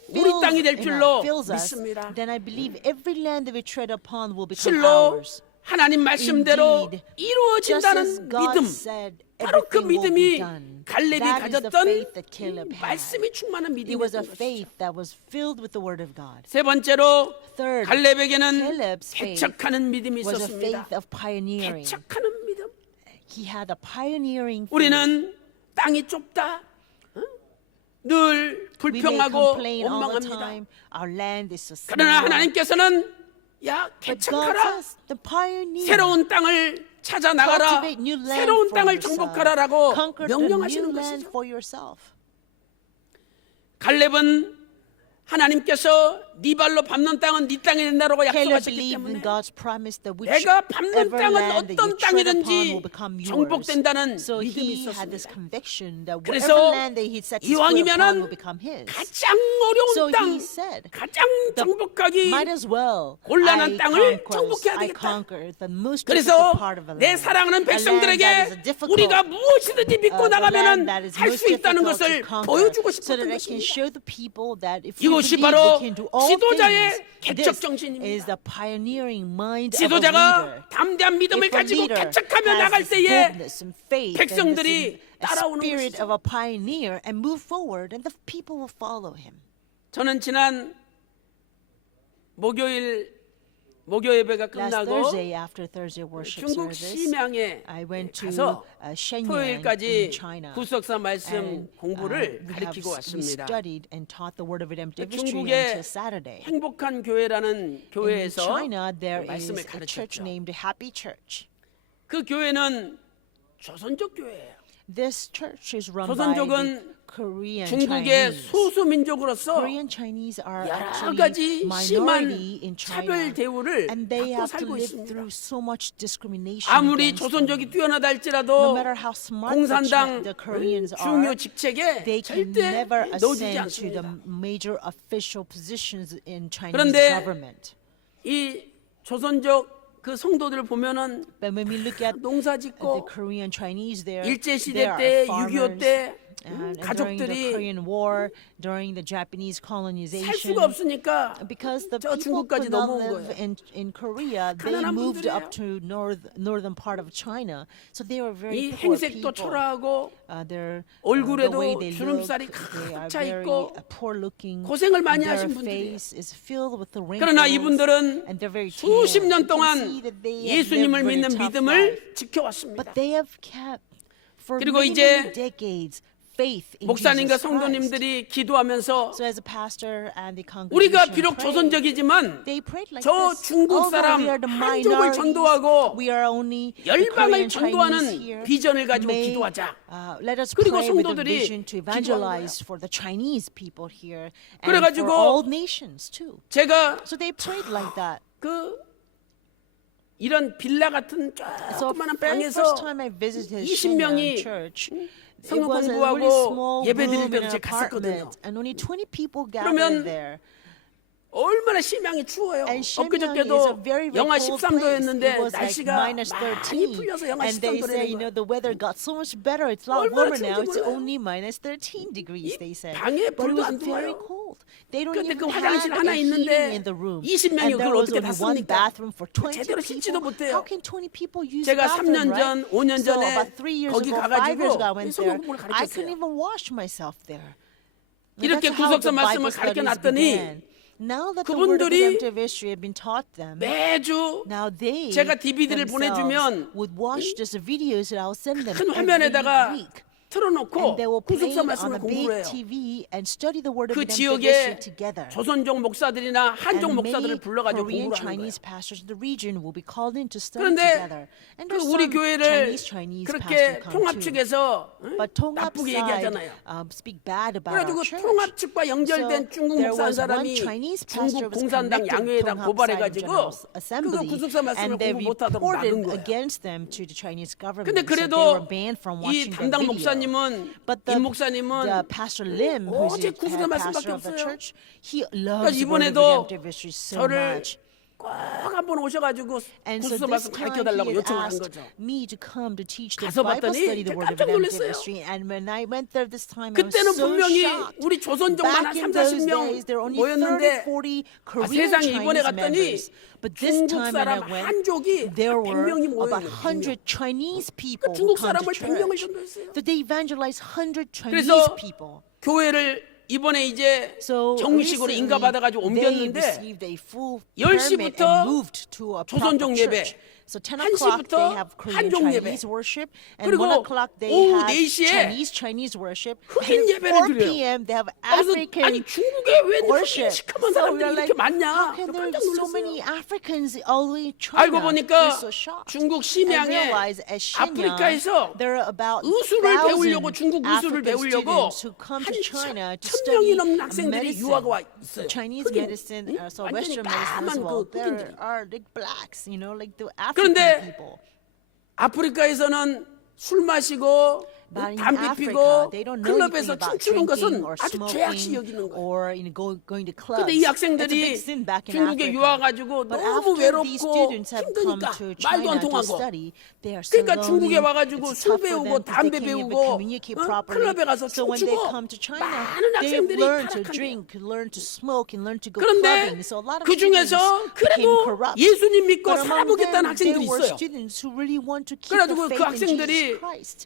우리 fills 땅이 될 and 줄로 fills us, 믿습니다. then I believe every land that we tread upon will become 실로 ours. 하나님 말씀대로 Indeed, just as 이루어진다는 God 믿음, said, 바로 그 everything will be 믿음이 done. 갈렙이 That is the 가졌던 faith that Caleb 이 had. 말씀이 충만한 It was a 믿음이었던 것이죠. faith that was filled with the word of God. 세 번째로 Third, 갈렙에게는 Caleb's faith 개척하는 믿음이 was a 있었습니다. faith of pioneering. 개척하는 믿음. He had a pioneering faith. 우리는 땅이 좁다, 응? 늘 We may 불평하고 complain all the 원망합니다. time. Our land is so small. 그러나 하나님께서는 야 But God 개척하라, says, the pioneer, 새로운 땅을 찾아 나가라, cultivate new land 새로운 for 땅을 yourself. 정복하라라고 Conquer the new 명령하시는 land 것이죠. for yourself. 갈렙은 하나님께서 네 발로 밟는 땅은 네 땅이 된다라고 Caleb 약속하셨기 believed in 때문에 God's promise that 내가 밟는 whichever 땅은 land that 어떤 you tread upon 땅이든지 will become yours. 정복된다는 So 믿음이 he had this 있었습니다. conviction that 그래서 whatever land that he set his foot upon 이왕이면은 will become his. 가장 어려운 So 땅, he said, 가장 정복하기 might as well 곤란한 땅을 I 정복해야 되겠다. conquer the most 그래서 difficult part of a 내 land. 사랑하는 A land that is 백성들에게 a difficult, 우리가 무엇이든지 믿고 the 나가면은 land that is 할 most 수 있다는 difficult 것을 to conquer, 보여주고 so that 싶었던 I can 것입니다. show the people that if we 이것이 believe 바로 we can do all 지도자의 things, 개척 this 정신입니다. is the pioneering mind of a 지도자가 leader. 담대한 믿음을 If a 가지고 leader 개척하며 has 나갈 this 때에 boldness and faith and 백성들이 this 따라오는 spirit 것이죠. of a pioneer and move forward, and the people will follow him. 저는 지난 목요 예배가 Last 끝나고 Thursday, after Thursday worship 중국 service, 심양에 I went to 가서 Shenyang in 토요일까지 China. 구속사 말씀 And, 공부를 we 가르치고 we 왔습니다. studied and taught the word of redemptive history 중국의 until Saturday. 행복한 교회라는 In 교회에서 China, there is 말씀을 a church 가르쳤죠. named Happy Church. 그 교회는 조선족 교회예요. This church is run by 조선족은 the Korean 중국의 Chinese. 소수 민족으로서 Korean Chinese are 여러 actually 가지 minority 심한 in 차별 China, 대우를 and they 받고 have to 살고 live 있습니다. through so much discrimination 아무리 against 조선족이 them. 뛰어나다 No 할지라도 matter how smart 공산당 the Koreans 중요 are, 직책에 they can 절대 never 넣어주지 ascend to the 않습니다. major official positions in Chinese 그런데 government. 이 조선족 그 성도들을 보면은 But when we look at 농사 the 짓고 Korean Chinese there, 일제 시대 there 때, are 6.25 farmers, 때 and during the 가족들이 Korean War, during the Japanese 살 colonization, 수가 없으니까 because the 저 people 중국까지 could not 넘어온 live 거예요. in Korea, they 가난한 moved 분들이에요. up to northern part of China, so they were 이 very poor 행색도 people. 초라하고 Their 얼굴에도 the way they 주름살이 look, they 가득 are 차 very 있고 poor looking. 고생을 많이 Their 하신 분들이에요. face is filled with the wrinkles, 그러나 이분들은 and they're very tanned. 수십 년 You can 동안 see that they have 예수님을 lived very 믿는 tough 믿음을 life. 지켜왔습니다. But they have kept for 그리고 many, 이제 many decades faith in 목사님과 Jesus Christ. 성도님들이 기도하면서 So as a pastor and the 우리가 congregation 비록 prayed, 조선적이지만 they prayed like 저 this. 중국 Although 사람 we are the 한족을 minorities, 전도하고 we are only the 열방을 Korean 전도하는 Chinese here. 비전을 가지고 May, 기도하자. let us 그리고 pray with a 성도들이 vision to 기도하는 evangelize for the Chinese people here and 그래가지고 for all nations too. 제가 So they prayed like that. 그 이런 빌라 같은 So 조그마한 very 방에서 first time I visited 20명이 Shenyang Church, it 성경 was a 공부하고 really small 예배 드릴 room in 때도 an 제가 갔었거든요. apartment, and only 20 people 그러면 gathered there. 얼마나 심양이 추워요. And Shenyang is a 엊그저께도 very, very 영하 cold place. 13도였는데 It was like 날씨가 minus 많이 13. 풀려서 영하 And they say, 13도라는 거야. the weather got so much better. It's a lot 얼마나 warmer now. 추운지 It's 몰라요. only minus 13 degrees, they said. 방에 But it 불도 was 안 very 들어와요. cold. They don't 근데 even 그 have 화장실 하나 a 있는데 heating in the room. 20명이 And there 그걸 was 어떻게 only 다 one 씁니까? bathroom for 20 제대로 씻지도 people. 못해요. How can 20 people use 제가 the bathroom, 3년 right? 전, 5년 So 전에 about 3 years 거기 ago, 5 가가지고 years ago, I went there. 성경공부를 I couldn't 가르쳤어요. even wash myself there. And 이렇게 that's how 구속사 the 말씀을 Bible studies 가르쳐놨더니 began. Now that the word of 그분들이 redemptive history had been taught them, 매주 now they 제가 DVD를 themselves 보내주면 would watch just the videos that I'll send them 큰 every 화면에다가 week. 틀어놓고 And they will play 구속사 it on 말씀을 a big 공부를 해요. TV and study the word of 그 redemptive history 지역에 together. 조선족 목사들이나 한족 And 목사들을 many 불러가지고 Korean 공부를 하는 거예요. Chinese pastors in the region will be called in to study 그런데 together. And 그 there's 우리 some 교회를 Chinese 그렇게 pastors come 통합 too. 측에서 But 통합 나쁘게 side 얘기하잖아요. speak bad about 그래가지고 our church. 통합 측과 연결된 So 중국 there 목사 한 was one 사람이 Chinese 중국 pastor was 공산당 connected 양회에다 통합 고발해가지고 General 그거 Assembly, 구속사 말씀을 and they 공부 못하도록 막은 reported 거예요. against them to the Chinese government. 근데 So they 그래도 were banned from 이 watching their 담당 video. 목사님은 But 임 목사님은 the Pastor Lim, who's 오직 the 구속사 말씀밖에 pastor of the 없어요. church, he 그러니까 loves the word of 이번에도 redemptive history so 저를 much. 꼭 한번 오셔가지고 And so 구속사 this 말씀 time 가르쳐 달라고 he had 요청한 asked 거죠. me to come to teach the 가서 Bible 봤더니 study, the word of 깜짝 redemptive 놀랐어요. history. And when I went there this time, I was 그때는 so 분명히 shocked. 우리 조선족만 한 Back in 3, those 40명 days, there were only 모였는데 30, 40 Korean 세상에 이번에 Chinese 갔더니 members. But this 중국 time when I 사람 went, 한족이 there were 100명이 모여 about 있는 100 Chinese people 중국 who come 사람을 to 100명을 church. 전도했어요. That they evangelized 100 Chinese 그래서 people. 교회를 이번에 이제 So 정식으로 recently, 인가받아가지고 they 옮겼는데 received a full permit 10시부터 and moved to a proper 조선족 예배, church. So 10 o'clock 1시부터 they have Korean 한족 예배, Chinese worship, and 그리고 1 o'clock they 오후 have 4시에 Chinese worship, 흑인 and 예배를 4 드려요. p.m. they have 그래서 African 아니 중국에 왜 흑인 worship. 시커먼 So 사람들이 we're 이렇게 like, 많냐? how can 저 there 깜짝 be so many 놀랐어요. Africans all the way in 알고 China? 보니까 We're so shocked. 중국 And 심양에 realize at Shenyang, 아프리카에서 there are about 의술을 배우려고 1,000 중국 의술을 African 배우려고 students who come 한 to China to 1,000명이 study 넘는 학생들이 medicine. 유학가 와 있어요. Chinese 흑인, medicine, 응? so 완전히 Western medicine as 까만 well. 그 There 흑인들이. are like blacks, like the African 그런데 people. 아프리카에서는 술 마시고 But in 담배 Africa, 피고 they don't know anything 클럽에서 about 춤추는 것은 drinking or 아주 죄악시 smoking 여기는 거예요. or going to clubs. 근데 이 That's a 학생들이 big sin back in 중국에 Africa. 유학 가지고 But 너무 after these 외롭고 students have come 힘드니까 to 말도 안 China to 통하고 study, they are so 그러니까 중국에 lonely. 와가지고 It's 술 tough for 배우고 them because 담배 they can't even 배우고 communicate properly. 클럽에 가서 So when they 춤추고 come to China, 많은 they've 학생들이 learned to 타락한 drink, learn to smoke, and learn to go 그런데 clubbing. So a lot of 그 students 중에서 became 그래도 corrupt. 예수님 믿고 But among them, 살아보겠다는 there 학생들이 were 있어요. students who really want to keep 그래가지고 그 the faith in 학생들이 Jesus Christ.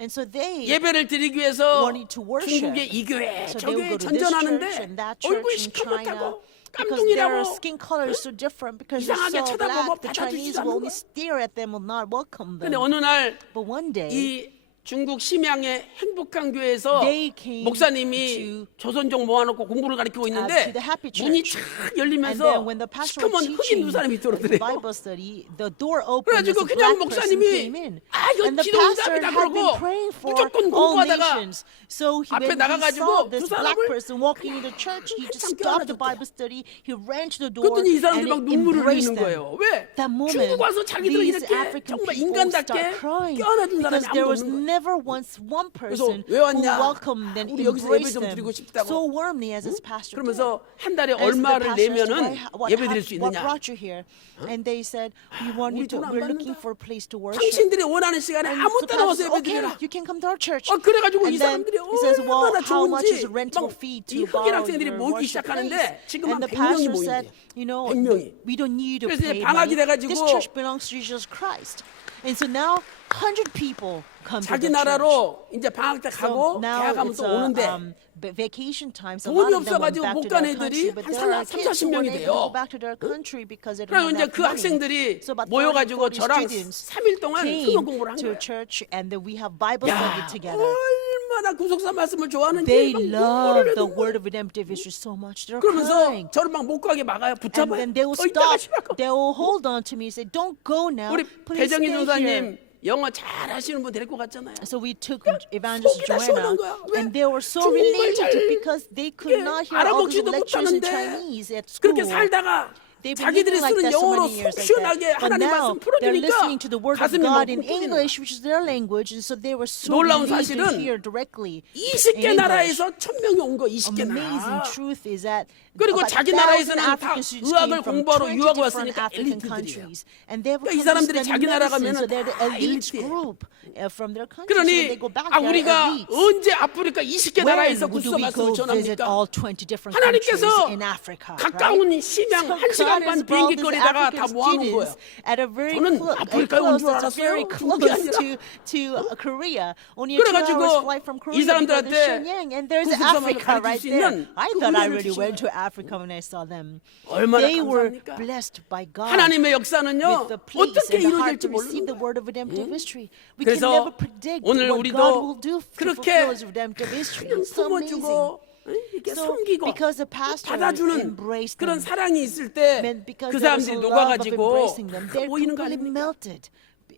And so they 예배를 드리기 위해서 wanted to worship. 중국의 이 교회 So 저 they would 교회 go to this church 전전하는데 and that 얼굴이 church in China 시커멓다고 because their 깜둥이라고 skin color is so different because they're 이상하게 so 쳐다보고 black. The 받아주지도 Chinese 않는 will only 거야. stare at them, will not welcome 근데 them. 어느 날 But one day, 이 중국 심양의 행복한 교회에서 They came 목사님이 조선족 모아놓고 공부를 가르치고 있는데 to the happy church. 문이 쫙 and 열리면서 then when the pastor was 시커먼 흑인 teaching 두 사람이 the 들어오더래요. Bible study, the door opened. 그래가지고 as a 그냥 black person 목사님이 came in. 아 And 이거 the pastor 기도응답이다 had been 그러고 praying for 무조건 all 공부하다가 nations. So 앞에 when he 나가가지고 saw 두 this 사람을 black person walking in the church, he just 한참 stopped the 껴안아줬대요. Bible study. He ran to the door 그랬더니 이 사람들이 막 and 눈물을 embraced 흘리는 them. 거예요. 왜? That moment, 중국 와서 자기들 these 이렇게 African 정말 people 인간답게 start crying 껴안아준 사람이 because 아무도 there was 없는 거예요. never once one person 왜 who 왔냐? welcomed and 우리 여기서 예배 embraced 좀 them 드리고 싶다고. so warmly as his pastor did. 그러면서 한 달에 And so the 얼마를 pastor asked, 내면은 what 예배 드릴 수 what 있느냐? brought you here? And they said, we want you 우리 to, 돈 안 we're looking 받는다. for a place to worship. 당신들이 원하는 시간에 And 아무 the 때나 pastor 와서 said, 예배 okay, 드려라. you can come to our church. 그래가지고 이 And then 사람들이 he says, well, 얼마나 how much is 좋은지 rental 막 fee 이 to 흑인 borrow 학생들이 your 모이기 worship 시작하는데 place? 지금 And 한 the 100명이 pastor 모인대. said, 100명이. we don't need to 그래서 이제 pay 방학이 money. 돼가지고 This church belongs to Jesus Christ. And so now 100 people come to 자기 the church. 나라로 이제 방학 때 So 가고 now 계약하면 it's 또 오는데 vacation time. So a 돈이 lot of them went 없어가지고 back 못 to 간 their country, 애들이 but 한 there are 3, kids who 40명이 weren't able to go 돼요. back to their country because they 그래서 didn't 이제 have 그 money. 학생들이 So about 30, 모여가지고 40 저랑 students 3일 동안 came 성경 공부를 한 to 거예요. church and then we have Bible 야, study together. 얼마나 구속사 말씀을 좋아하는지 They 막 love 눈물을 the 흘리는 word 거예요. of redemptive history so much. They're 그러면서 crying. 저를 막 못 가게 막아요. And 붙잡아요. then they will 이따가 stop. 쉬라고. They will hold on to me and say, "Don't go now. 우리 Please 배정희 stay here." 전사님 영어 잘 하시는 분 데리고 갔잖아요. So we took Evangelist 속이 다 Joanna, 시원한 거야. 왜? and they were so 중국말 related 잘 because they could 이게 not hear all these 알아먹지도 lectures in 못하는데 Chinese at school. 그렇게 살다가 They've been 자기들이 living like 쓰는 that so 영어로 many years 속 like 시원하게 that. But 하나님 now 말씀 they're 풀어주니까 listening to the word of 가슴이 God 막 in 뻥뻥이나. English, which is their language, and so they were so 놀라운 relieved to 사실은 hear directly 20개 in English. 나라에서 1000명이 온 거 20개 Amazing 나라. truth is that 그리고 about 자기 1,000 나라에서는 다 African students 의학을 came from 공부하러 20 유학을 different 왔으니까 African 엘리트들이에요. countries, and they have 그러니까 이 come to 사람들이 study 자기 나라 medicine, 가면은 so they're the 다 elite 엘리트예요. group from their country. So when they 그러니 go back, 아 they're 우리가 elites. 언제 아프리카 20개 When 나라에서 do 구수 we 말씀을 go visit 전합니까? all 20 different countries 하나님께서 in Africa? 가까운 Right? 심양 So 한 시간 God 반 has brought 비행기 these 거리다가 다 African 모아놓은 거예요. students at a very 저는 아프리카에 온 줄 that's very 알았어요. close 그게 아니라. to Korea. Only a 2 그래가지고 hours flight from Korea 이 to go to 사람들한테 Shenyang, and there's 구속사만을 Africa 가르칠 right 수 there. 있는 I 그 thought I 은혜를 really 주신 went to 거예요. Africa when I saw them. 얼마나 They were 감사합니까? blessed by God. 하나님의 역사는요 With the peace 어떻게 and the heart 이루어질지 to receive the 모르는 word 거예요. of redemptive history. We can 그래서 never predict 오늘 what 우리도 God will do to 그렇게 fulfill His redemptive history. 그냥 It's so amazing. 품어주고 이렇게 So, 섬기고 because the pastor 받아주는 embraced 그런 them, 사랑이 있을 때 meant because 그 there was a 사람들이 love of 녹아가지고 embracing them, they're 모이는 거 completely 아닙니까? melted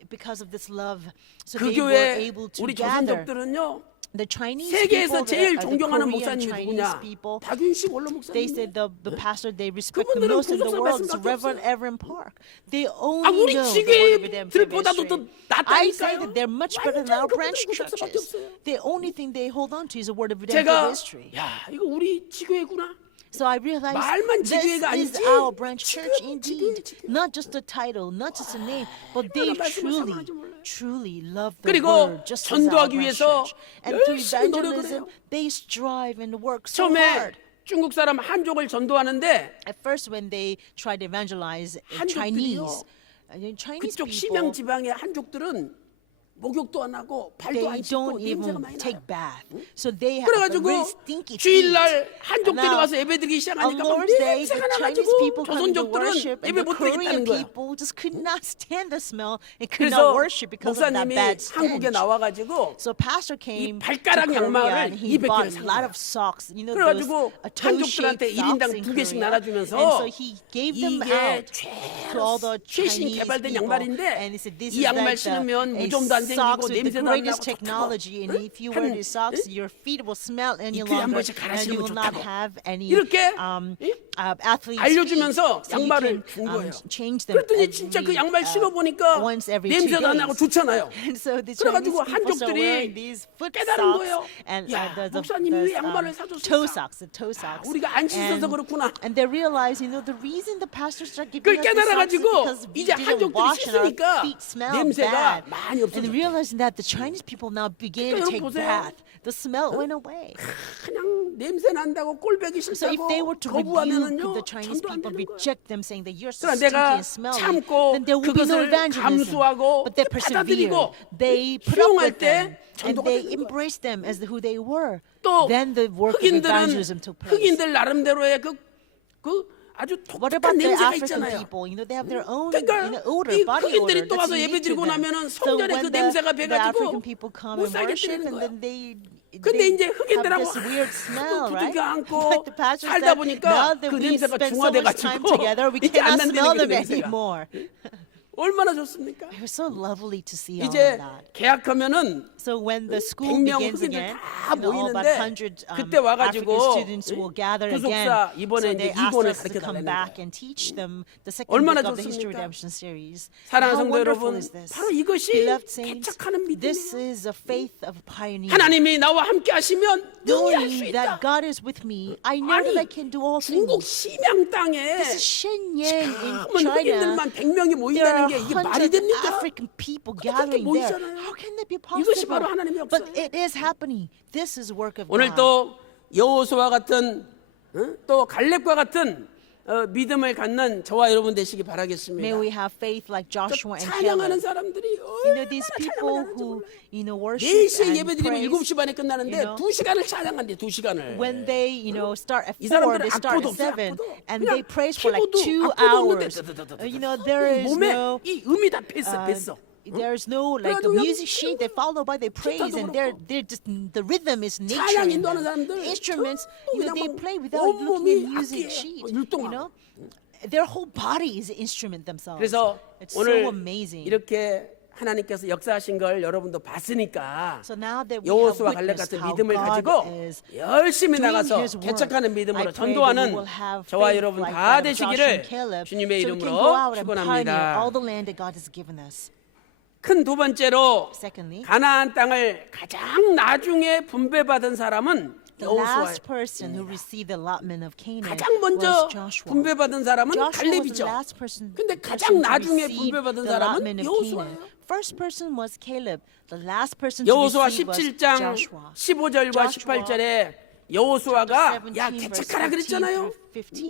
because of this love. So 그 they were 교회 able to 우리 gather. 조선족들은요 The Chinese 세계에서 people, 제일 the 존경하는 Korean 목사님이 Chinese 누구냐? people, 박윤식 원로 they 목사님. said the pastor they respect the 그분들은 most in the 구속사 world is 말씀밖에 Reverend 없어요. Evan Park. They 아 only 우리 know the word of redemptive 지교회들보다도 더 history. I say 낫다니까요. that they're much better than our 완전 branch 그분들 구속사밖에 churches. 없어요. The only thing they hold on to is the word of redemptive 제가 history. 야 이거 우리 지교회구나. So I realized 말만 this 지교회가 is 아니지. our branch church 지교회, indeed. 지교회. Not just a title, not just a name, but they 얼마나 말씀을 truly, 사랑하는지 몰라요. truly love the 그리고 word just as our 전도하기 branch 위해서 church. And through 열심히 노력을 evangelism, 해요. they strive and work so 처음에 hard. 중국 사람 한족을 전도하는데 At first, when they tried to evangelize 한족들이요. Chinese 그쪽 people, 심양 지방의 한족들은 목욕도 안 하고 발도 안 they 씻고 don't 냄새가 even 많이 take 나요. bath. So they have a 그래가지고 very stinky feet. 주일날 한족들이 Now, 와서 예배드리기 on 시작하니까 막 Lord's Day, the 냄새가 Chinese 나가지고 people come to 조선족들은 worship, and 예배 the 못 드리겠다는 Korean 거야. people just could not stand the smell and could 그래서 not worship because of that 목사님이 bad 한국에 stench. 나와가지고 So pastor came to 발가락 Korea 양말을 and he 200 bought 개를 a 산 lot 거야. of socks, you know, 그래가지고 those toe-shaped 한족들한테 1인당 socks in 2 개씩 Korea. 나눠주면서 And so he gave them 이게 out to all the 최신 Chinese 개발된 people. 양말인데 And he said, this 이 is 양말 like 신으면 a 무좀도 안 socks 생기고 with the 냄새도 안 greatest 나고 technology. And if you wear these socks, your feet will smell any 이틀에 한 longer, 번씩 갈아 and you 신으면 will not 좋다고. have any 이렇게 athlete's 알려주면서 feet. So you 양말을 can, 준 거예요. change them 그랬더니 진짜 그 양말 신어보니까 once every 2 냄새도 안 나고 days. 좋잖아요. And so the Chinese 그래가지고 people start wearing 한족들이 these foot 깨달은 socks 거예요. and 야, the 목사님이 왜 양말을 toe 사줬을까? socks, the toe socks. 우리가 안 씻어서 그렇구나. And they realize, you know, the reason the pastor started 그걸 giving us the socks is 깨달아가지고 because we 이제 didn't 한족들이 wash and our 씻으니까 feet smell 냄새가 bad. 많이 And 없어졌대. realizing that the Chinese people now began to 여러분 take 보세요. bath. The smell went away. 그냥 냄새 난다고 꼴배기 So if 싫다고 they were to 거부하면은요 rebuke the Chinese 전도 안 people, 되는 거예요. reject them, saying that you're so 그러나 stinky 내가 and smelly, 참고 then there will be no 그것을 evangelism. 감수하고 But they persevered. 받아들이고 They put up 수용할 with them, 때 and 전도가 they 되는 거예요. embraced them as who they were. 또 Then the work of 흑인들은 evangelism took place. 흑인들 나름대로의 그 아주 What 독특한 about the 냄새가 African 있잖아요. people? You know, they have their own 그러니까 odor, 이 body 흑인들이 odor 또 that's 와서 unique to 예배드리고 them. 나면은 So 성전에 when 그 냄새가 the 배가지고 African people come 못 and 살게 worship, 되는 and 거야. then they 근데 이제 have 흑인들하고 this weird smell, 부둥켜 right? 안고 Like the pastor 살다 said, 보니까 now that 그 we 냄새가 spend so much time 중화돼가지고 together, we 이제 안 cannot smell 난다는 그 them 냄새가. anymore. 얼마나 좋습니까? It was so lovely to see all of 이제 that. 개학하면은 So when the school 100명 begins 흑인들 again, 다 you know, all about 모이는데 100 그때 와가지고 African students will gather again. 구속사 이번에 So they 이제 asked 2권을 us to come 가르쳐달라는 back 거예요. and teach them the second 얼마나 book of the History 좋습니까? Redemption series. 사랑하는 How 성도 wonderful 여러분, is this? 바로 이것이 Beloved saints, 개척하는 this 믿음이에요. is a faith of pioneer. 하나님이 나와 함께 하시면 능히 할 수 Knowing 있다. that God is with me, I know that I can do all 중국 things. 심양 땅에 This is Shenyang in 그러면 China. 흑인들만 100명이 There 모인다는 are 게 이게 말이 100 됩니까? African people 어떻게 gathering there. 모이잖아요. How can that be 이것이 possible? 바로 하나님의 But 역사예요. it is happening. This is work of 오늘 God. 또 여호수아와 같은 또 갈렙과 같은 믿음을 갖는 저와 여러분 되시기 May 바라겠습니다. we have faith like Joshua and 찬양하는 Caleb. 사람들이 You know, these 얼마나 people 찬양하는지 who, 몰라요. you know, worship 4시에 and 예배드리면 praise. 7시 반에 끝나는데 you know, 2시간을 찬양한대 2시간을. When they, you know, start at 이 4, 사람들은 they start 악보도 at 없어요, 7, 악보도. and 그냥 they praise for like 키보드, 2 악보도 없는데 hours. 드드드드드. You know, there is 몸에 no, 이 음이 다 뺐어. there's no like a 그래가지고 music sheet. They follow by they praise, 기타도 and 그렇고. they're just the rhythm is nature. 찬양 in 인도하는 them. 사람들 The instruments, you know, 그냥 they 막 play without looking at 온몸이 music 악기예요. sheet. 율동하고. You know, their whole body is an instrument themselves. 그래서 It's 오늘 so amazing. 이렇게 하나님께서 역사하신 걸 여러분도 봤으니까 So now that we have 여호수아 갈렙 witnessed 같은 how 믿음을 God 가지고 is 열심히 doing 나가서 his work, 개척하는 I 믿음으로 pray that 전도하는 we will have 저와 faith 여러분 like 다 that of Joshua and 되시기를 Caleb, 주님의 so we can go 이름으로 out and pioneer all 축원합니다. the land that God has given us. 큰 두 번째로 Secondly, 가나안 땅을 가장 나중에 분배받은 사람은 the 여호수아예요. last person who received the allotment of Canaan 가장 먼저 was Joshua. 분배받은 사람은 Joshua was the 갈렙이죠. last person 근데 to 가장 나중에 receive 분배받은 the 사람은 allotment of 여호수아예요. Canaan. First person was Caleb. The last person to 여호수아 receive was 17장 Joshua. 15절과 18절에 여호수아가 야 개척하라 그랬잖아요.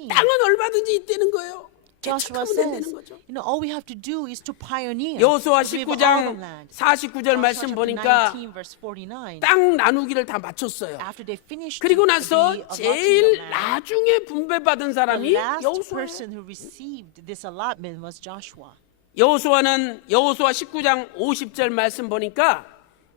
땅은 얼마든지 있다는 거예요. Joshua 개척하면 된다는 says, 거죠. all we have to do is to pioneer. 여호수아 because we have all the 19장 land. 49절 말씀 Joshua 보니까 19, verse 49. 땅 나누기를 다 마쳤어요. After they finished 그리고 the 나서 allotting of 제일 land, 나중에 분배받은 the 사람이 last 여호수아예요. person who received this allotment was Joshua. 여호수아는 여호수아 19장 50절 말씀 보니까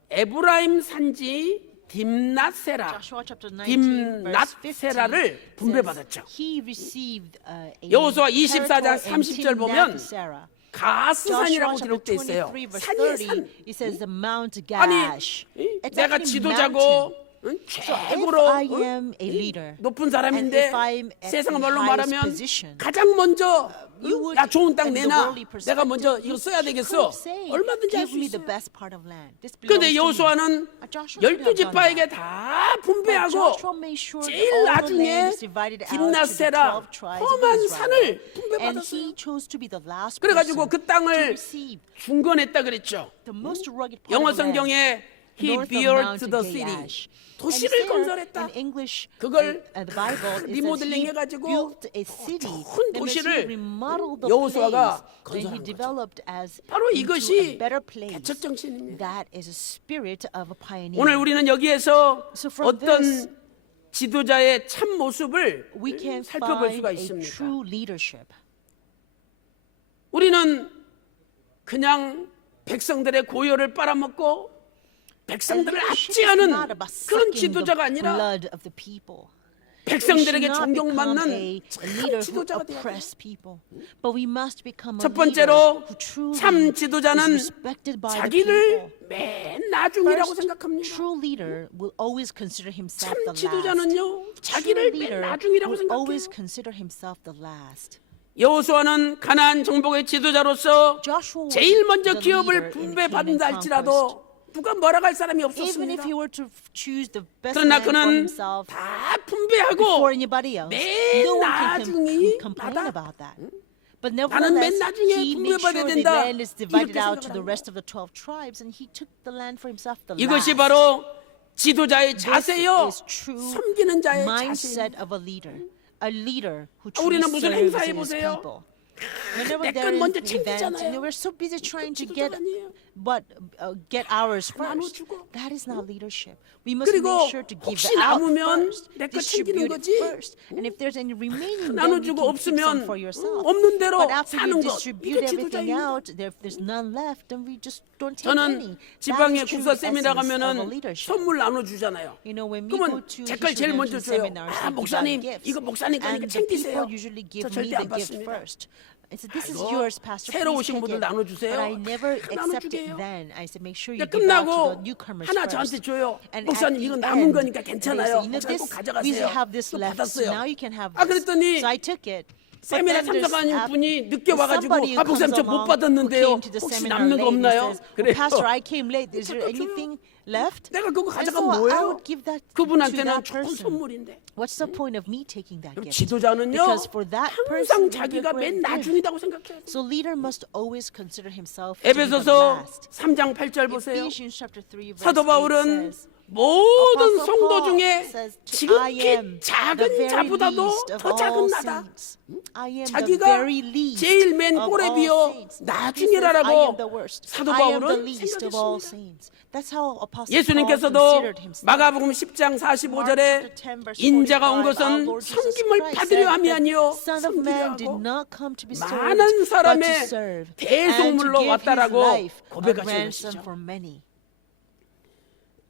에브라임 산지 딥낫세라 Joshua chapter 19, verse 15 딥낫세라를 says 분배받았죠. he received a 여호수아 24장 territory in 30절 보면 Timnath-serah. 가스산이라고 Joshua 기록돼 있어요. 23, verse 산이에요, 30, 산. it says the Mount 아니 Gash. It's 내가 actually 지도자고 mountain. 응? So if 최고로 I 응? am a leader, 높은 and 사람인데 if I'm at 세상 the 말로 highest 말하면 position, 가장 먼저 you 응? would, 야 좋은 땅 in the 내놔. worldly 내가 먼저 perspective, 이거 you 써야 could 되겠어. say, 얼마든지 할 give 수 me the 있어요. best part of land. This belongs 그런데 to me. 여호수아는 Joshua should have 12지파에게 done that. 다 But 분배하고 Joshua made sure that 제일 all the 나중에 land is divided out to the 딥낫세라 12 tribes of 험한 Israel. 산을 And 분배받았어요. he chose to be the last 그래가지고 person 그 땅을 to receive 중건했다 그랬죠. the most rugged part 영어 of the land, 성경에 he north of built Mount the city. Gaash. 도시를 And there, 건설했다. in English, 그걸 the Bible, it says 리모델링 he 해가지고 built a city. 큰 That means 도시를 he remodeled the 여호수아가 place. Then he 건설한 거죠. developed as 바로 into a 이것이 better place. 개척 정신입니다. That is a spirit of a pioneer. 오늘 우리는 여기에서 So from 어떤 this, 지도자의 참 모습을 we can 살펴볼 수가 find a 있습니다. true leadership. 우리는 그냥 백성들의 고열을 빨아먹고 백성들을 Leadership is 압제하는 not about 그런 sucking the 지도자가 아니라 blood of the people. 백성들에게 We should not become 존경받는 a 참 leader who 지도자가 되어야 돼요. oppress people, but we must become a 첫 leader 번째로 who truly 참 is 지도자는 respected by the 자기를 people. 맨 나중이라고 First, 생각합니다. true leader will always consider himself 참 the last. 지도자는요 True 자기를 맨 leader 나중이라고 will always 생각해요. consider himself the last. 여호수아는 가나안 정복의 지도자로서 Joshua was 제일 먼저 the 기업을 leader in the 분배받는다 Canaan 할지라도 누가 뭐라고 할 사람이 Even 없었습니다. if he were to choose the best 그러나 man for 그는 himself 다 before 분배하고 anybody else, 맨 no one can 나중이 complain 나다. about that. But 나는 맨 nevertheless, 나중에 he made 분배받아야 sure the 된다. land is divided 이렇게 out to the 생각을 rest of the 12 tribes, and he took the land for himself the 이것이 last. 바로 지도자의 This 자세요. is true 섬기는 자의 mindset 자세. of a leader who truly 우리는 무슨 serves 행사해 his 보세요. people. Whenever 내 there 건 is 먼저 an event, 챙기잖아요. we're so busy trying to 지도자가 get 아니에요. get ours first. 나눠주고. That is not leadership. We must 그리고 make sure to give 혹시 out 남으면 first, 내 거 챙기는 distribute 거지. it first, and if there's any remaining, then you 나눠주고 can keep some 없으면 for yourself. 없는 대로 But after 사는 you 것. distribute 이게 everything 지도자입니다. out, if there's none left, then we just don't take 저는 any. That 지방에 is true 국사 세미나 essence of a 가면은 leadership. 선물 나눠주잖아요. You know, when we go 그러면 to 제 걸 제일 먼저 Christian 줘요. seminars, 아 we give out 목사님 gifts. 이거 목사님 거니까 And the 챙기세요. people usually give 저 me 절대 안 the gift 받습니다. first. I said, this is 아이고, yours, Pastor. 새로 Please 오신 take 분들 it. 나눠주세요. But I never 다 accept it 나눠주게요. then. I said, make sure you 근데 give out to the 끝나고 newcomers 하나 first. 저한테 줘요. And 목사님 at 이거 the 남은 end, 거니까 they 괜찮아요. say, 목사님 꼭 we 가져가세요. have this 또 left, so 받았어요. now you can have 아 this. 그랬더니 So I took it. 세미나 But then there's 참석하는 분이 늦게 there's 와가지고 somebody who 아 목사님 comes 저 못 along who 받았는데요. came to the 혹시 seminar 남는 거 late and 없나요? says, 그래요. Pastor, I came late. Is there 그것도 줘요. anything left? 내가 그거 And 가져가면 so I 뭐예요? would give that to 그분한테는 that 좋은 person. 선물인데. What's the point of me taking that 그럼 gift? 지도자는요 Because for that 항상 person, it would be a 자기가 great 맨 gift. 나중이라고 생각해야 돼. So leader must always consider himself to be the 에베소서 last. 3장 8절 보세요. Ephesians chapter 3 verse 사도 8 바울은 says, 모든 Apostle 성도 Paul 중에 says, I 지극히 am the 작은 very 자보다도 least of 더 작은 all 나다. saints. I am the 자기가 very least 제일 맨 of 꼴에 all 비어 saints. He says, 나중이라라고 I am the worst. 사도 I am the 바울은 least of all 생각했습니다. saints. That's how Apostle Paul 예수님께서도 considered himself. 마가복음 10장 45절에 인자가 온 것은 섬김을 받으려 함이 아니요 Son of Man did 섬기려 하고 not come to be served, 많은 but to 사람의 serve, 대속물로 and to give his 왔다라고 life a 고백하시는 ransom 것이죠. for many.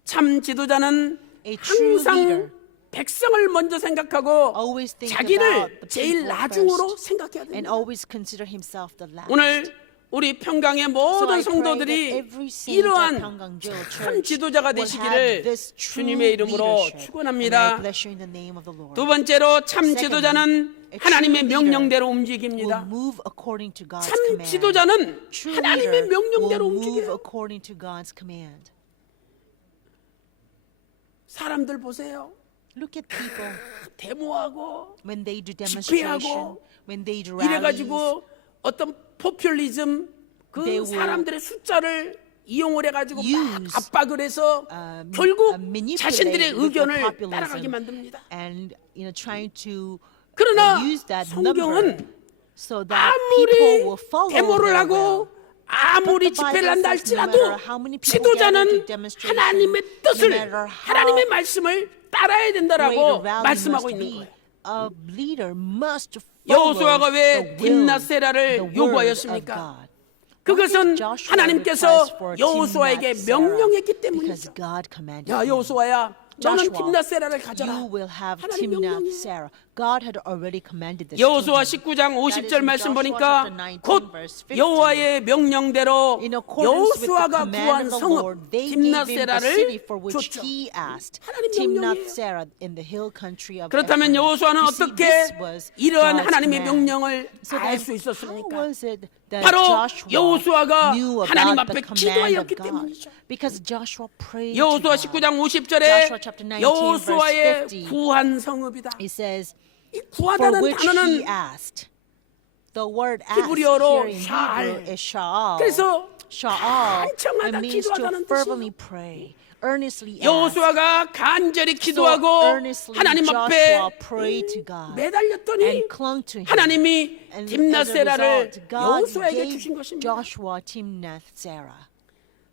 참 지도자는 A true 항상 leader 백성을 먼저 생각하고 always think 자기를 about the 제일 people 나중으로 first 생각해야 and 됩니다. always consider himself the last. 오늘 우리 평강의 So I 모든 pray that 성도들이 every saint of 이러한 Pyeonggang-jo 참 Church 지도자가 will 되시기를 have this true 주님의 이름으로 leadership. And I 축원합니다. bless you in the name of the Lord. 두 번째로 참 Secondly, 지도자는 a 하나님의 true 명령대로 will 움직입니다. move according to God's 참 command. 지도자는 True 하나님의 leader 명령대로 will move 움직여요. according to God's command. 사람들 보세요. Look at people 데모하고 when they do 집회하고 demonstration, when they do rallies. 이래가지고 어떤 포퓰리즘 They 그 will 사람들의 숫자를 이용을 해가지고 막 use, 압박을 해서 결국 manipulate 자신들의 with the 의견을 populism 따라가게 만듭니다. and trying to 그러나 use that number 성경은 so that people 아무리 will follow 데모를 their 하고 will. 아무리 But the 집회를 Bible 한다 says no 할지라도 matter how many people gather 지도자는 to demonstration, 하나님의 no 뜻을 matter how 하나님의 말씀을 따라야 great a 된다라고 rally 말씀하고 must 있는 be, 거예요. a leader must follow 여호수아가 왜 the will, 딥낫세라를 the word 요구하였습니까? of God. 그것은 Joshua 하나님께서 requests for 여호수아에게 Timnath Serah 명령했기 because 때문이죠. God commanded 야 him. 여호수아야, 너는 Joshua, 딥낫세라를 가져라. you will have 하나님 Timnath 명령이에요. Serah. God had already commanded this to 여호수아 him. 19장 50절 in 말씀 Joshua 보니까 chapter 19 곧 verse 50. 여호와의 명령대로 In accordance with the 여호수아가 command 구한 of the 성읍 Lord, they gave him the city 딥낫세라를 for which 줬죠. he asked, 하나님 Timnath 명령이에요. Serah in the hill country of 그렇다면 Ephraim. 여호수아는 You see, 어떻게 this was 이러한 God's 하나님의 command. 명령을 So 알 then, 수 how 있었습니까? was it that 바로 Joshua 여호수아가 knew 하나님 about 앞에 the command of 기도하였기 God? 때문이죠. Because Joshua prayed to 여호수아 God. 19장 50절에 Joshua chapter 19 여호수아의 verse 50. 구한 성읍이다. It says, 이 for 구하다는 which 단어는 he asked. The word ask 히브리어로 here in 샤알. Hebrew is sha'al. 그래서 Sha'al, 간청하다 it means to 기도하다는 fervently 뜻이에요. pray, earnestly ask. 여호수아가 간절히 So 기도하고 earnestly 하나님 앞에 Joshua prayed to God 매달렸더니 and clung to him. 하나님이 And as a 딥낫세라를 result, God 여호수아에게 gave 주신 것입니다. Joshua Timnath Serah.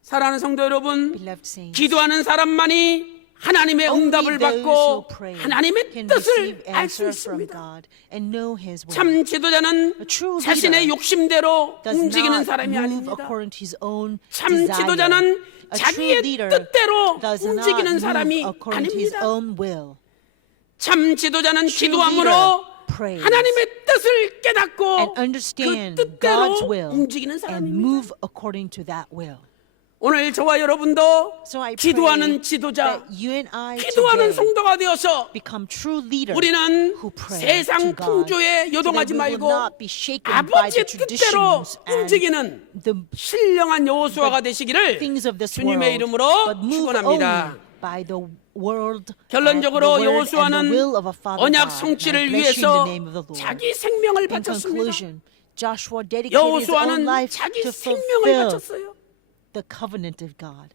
사랑하는 성도 여러분, Beloved saints, 기도하는 사람만이 하나님의 only 응답을 those who 받고 pray 하나님의 can 뜻을 receive 알 수 answer from 있습니다. God and know His will. 참 지도자는 A true 자신의 leader 욕심대로 does 움직이는 not 사람이 move 아닙니다. according to his own 참 desire. 지도자는 A true 자기의 leader 뜻대로 does not 움직이는 move 사람이 according to his 아닙니다. own will. 참 지도자는 True 기도함으로 leader prays 하나님의 뜻을 And 깨닫고 그 understand 뜻대로 God's will 움직이는 and 사람입니다. move according to that will. 오늘 저와 여러분도 So I pray 기도하는 지도자, that you and I 기도하는 today 성도가 되어서 become true leaders 우리는 who pray 세상 to God, 풍조에 so that 요동하지 we will 말고 not be shaken by the 아버지의 뜻대로 traditions and 움직이는 the 신령한 여호수아가 되시기를 things of this 주님의 world, 이름으로 but move 축원합니다. only by the world, 결론적으로 and the word and 여호수아는 the will of our Father 언약 God. And I 성취를 bless you in 위해서 the name of the Lord. 자기 생명을 In 바쳤습니다. conclusion, Joshua dedicated his own 여호수아는 life 자기 to 생명을 fulfill 바쳤어요. the covenant of God.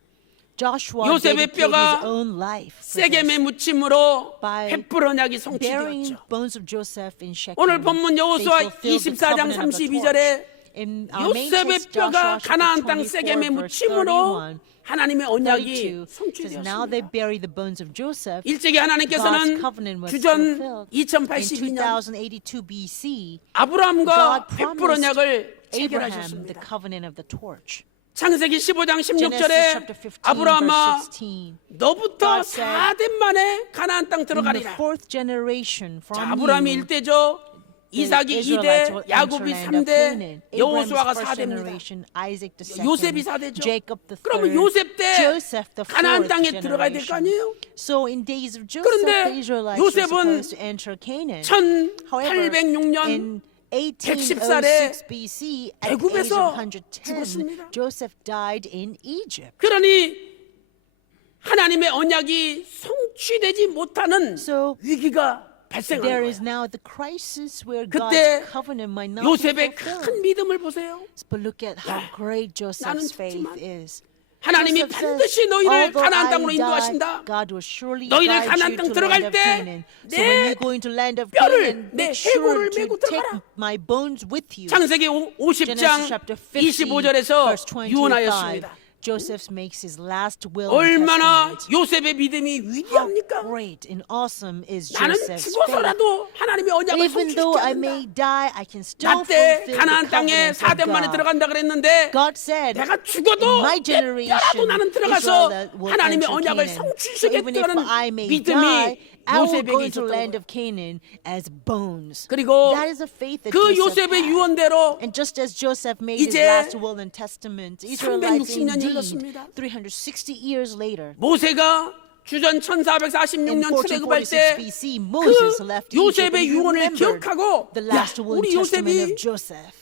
Joshua 요셉의 dedicated 뼈가 his own life for 세겜의 this. 묻힘으로 By 횃불 언약이 Bearing 성취되었죠. bones of Joseph in Shechem, 오늘 본문 they 여호수아 fulfilled the 24장 covenant of the 32절에 torch. In our main 요셉의 text, 뼈가 Joshua 가나안 땅 chapter 세겜의 24, verse 묻힘으로 31, 하나님의 언약이 32 says, now they 성취되었습니다. bury the bones of Joseph. 일찍이 God's 하나님께서는 covenant was 주전 fulfilled. 2082년 In 2082 BC, 아브라함과 God 횃불 promised 언약을 Abraham the 체결하셨습니다. covenant of the torch. 창세기 15장 Genesis 16절에 chapter 15 아브라함아 verse 16. 너부터 God said, 4대 만에 가나안 땅 In the 들어가리라. fourth generation 자, from 아브라함이 you, 1대죠. 이삭이 Israelites 2대, will enter 야곱이 land of 3대, Canaan. 여호수아가 Abraham's first 4대입니다. generation, Isaac the second, 요셉이 4대죠. Jacob the 그러면 third, 요셉 때 Joseph the 가나안 fourth 땅에 들어가야 될 거 generation. 아니에요? So in days of Joseph, 그런데 the Israelites were 요셉은 supposed to enter Canaan. 1806년 in 110살에 1806 BC, at the age 애굽에서 of 110, 죽었습니다. Joseph died in Egypt. 그러니 하나님의 언약이 성취되지 못하는 So 위기가 발생한 there 거예요. is now the crisis where 그때 God's covenant might not 요셉의 be fulfilled. 큰 믿음을 보세요. But look at how great Joseph's faith 죽지만 is. 하나님이 Joseph 반드시 says, 너희를 "Although 가나안 I 땅으로 die, 인도하신다. God will surely 너희를 guide 가나안 you 땅 to 들어갈 land of 때 Canaan. So 내 when you go into land of 뼈를, Canaan, 내 make sure 해골을 to 메고 take 들어가라. my bones with you. 창세기 50장 Genesis chapter 50, 25절에서 verse 25. 유언하였습니다. Joseph makes his last will and 얼마나 testament. 요셉의 믿음이 How 위대합니까? great and awesome is 나는 Joseph's faith. 죽어서라도 하나님의 언약을 Even though I 성취시켜야 may 된다. die, I can still 나때 fulfill the 가나안 땅에 covenant 4대 of 만에 God. 들어간다 그랬는데 God said, 내가 in 죽어도 my 내 generation, 뼈라도 나는 들어가서 Israel will 하나님의 enter 언약을 Canaan. So even if 성취시키겠다는 I may 믿음이 die, I will 요셉에게 go into 있었던 the land 거예요. of Canaan as bones. 그리고 That is a faith that 그 Joseph 요셉의 had. 유언대로 And just as Joseph made his 이제 last will and testament, Israelites 360년이 indeed, 흘렀습니다. 360 years later, 모세가 주전 in 1446년 출애굽할 1446 때 BC, Moses 그 left Egypt and 요셉의 he 유언을 remembered 기억하고 the 야, last will 우리 and testament 요셉이 of Joseph.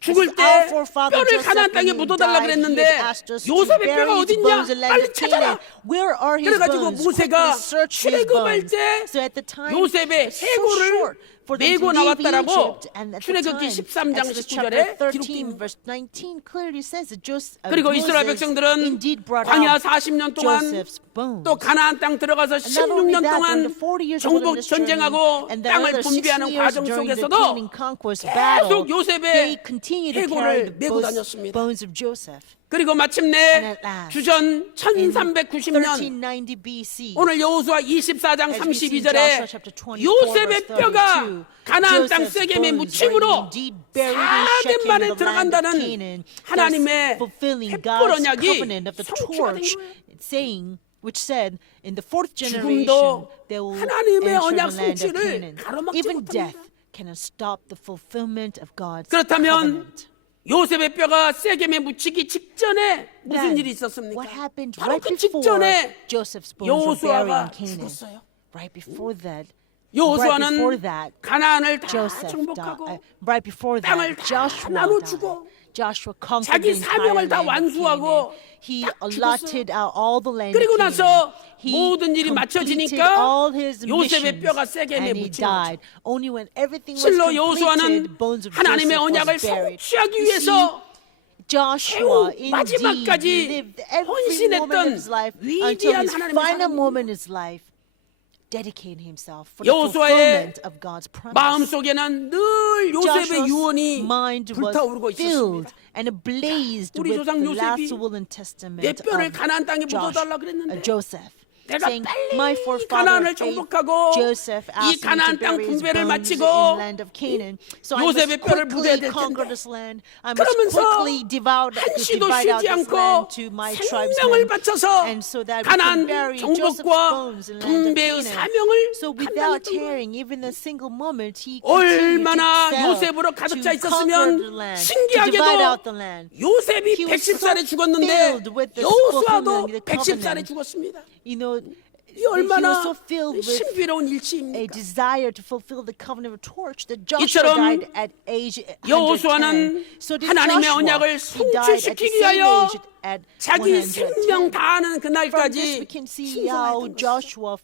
죽을 As 때 our forefather 뼈를 Joseph, 가나안 땅에 when he 묻어달라 died, he 그랬는데 had asked us to 요셉의 bury 뼈가 his 어딨냐? bones in the land 빨리 of Canaan. 찾아라. Where are his 그래가지고 bones? 모세가 Quickly search his 출애굽할 bones. 때 So at the time, 요셉의 it's so 해골을 short for them to 메고 leave 나왔다라고 Egypt, and at the 출애굽기 time, 13장 Exodus 19절에 chapter 13 기록됩니다. verse 19 clearly says that 그리고 이스라엘 Moses 백성들은 indeed brought 광야 out 40년 동안 Joseph's bones. 또 가나안 땅 들어가서 And not only 16년 that, 동안 during the 40 years of 정복 wilderness journey 전쟁하고 and the 땅을 other 60 분배하는 years 과정 during the 속에서도 Canaan conquest battle, 계속 요셉의 they continue to carry 해골을 the 메고 다녔습니다. bones of Joseph. 그리고 And 마침내 at last, 주전 In 1390년 1390 BC, 오늘 여호수아 24장 as we see in 32절에 Joshua chapter 24, 요셉의 verse 뼈가 32, 가나안 땅 Joseph's 세겜의 bones were 묻힘으로 indeed buried in Shechem 4대 만에 in the land of 들어간다는 Canaan, thus 하나님의 fulfilling 횃불 God's 언약이 covenant of the 성취가 된 torch, 거예요. saying, which said, in the fourth generation, 죽음도 they will 하나님의 enter 언약 the land of 성취를 Canaan. 가로막지 Even 못합니다. death cannot stop the fulfillment of God's 그렇다면 covenant. 요셉의 뼈가 세겜에 묻히기 직전에 무슨 Then, 일이 있었습니까? what happened 바로 right 그 before 직전에 Joseph's bones were buried in 여호수아가 Canaan? 죽었어요. Right before that, 여호수아는 before that, 가나안을 다 Joseph 정복하고 died. Right before 땅을 that, 다 Joshua 나눠주고 died. Joshua conquered 자기 the entire 사명을 land 다 of 완수하고 Canaan. He 딱 allotted out all the land 그리고 of 나서 Canaan. He 모든 일이 completed 맞춰지니까 all his 요셉의 missions, 뼈가 세겜에 and he 묻힌 died. Only when everything was 실로 completed, 여호수아는 bones of 하나님의 Joseph 언약을 was buried. 성취하기 You 위해서 see, Joshua 최후 indeed 마지막까지 lived every 헌신했던 moment of his life until 위대한 his 하나님의 final 사람입니다. moment in his life, dedicating himself for the 여호수아의 fulfillment of God's promise. 마음속에는 늘 요셉의 Joshua's 유언이 mind was 불타오르고 filled 있었습니다. and blazed 우리 with 조상 the last 요셉이 will and testament 내 뼈를 of 가나안 땅에 묻어달라 그랬는데 Joseph. 내가 saying, my 빨리 forefather 가나안을 faith, 정복하고 Joseph 이 asked me to 가나안 땅 bury his 분배를 bones 마치고 in the land of Canaan. So I 요셉의 must 뼈를 묻어야 quickly 될 conquer 텐데. this land. I must 그러면서 quickly divide 한시도 out 쉬지 this 않고 land to my 생명을 tribesmen. 바쳐서 And so that we 가나안 can bury Joseph's 정복과 bones in the land of 분배의 Canaan. 사명을 So without 감당했던 거예요. tearing even a single moment, he continued 얼마나 to excel 요셉으로 가득 차 to conquer the 있었으면 land, to divide out the 신기하게도 land. 요셉이 He was 110살에 so 죽었는데 filled with the 여호수아도 fulfilling the 110살에 covenant. 죽었습니다. You know, 이 얼마나 he was so filled with 신비로운 a 일치입니까? desire to fulfill the covenant of torch that Joshua 이처럼 died at age 110. 여호수아는 So did 하나님의 Joshua. 언약을 He died at the 성취시키기 same 위하여 age at 자기 110. 생명 다하는 From this 그날까지 we can see how 충성했던 것이죠. Joshua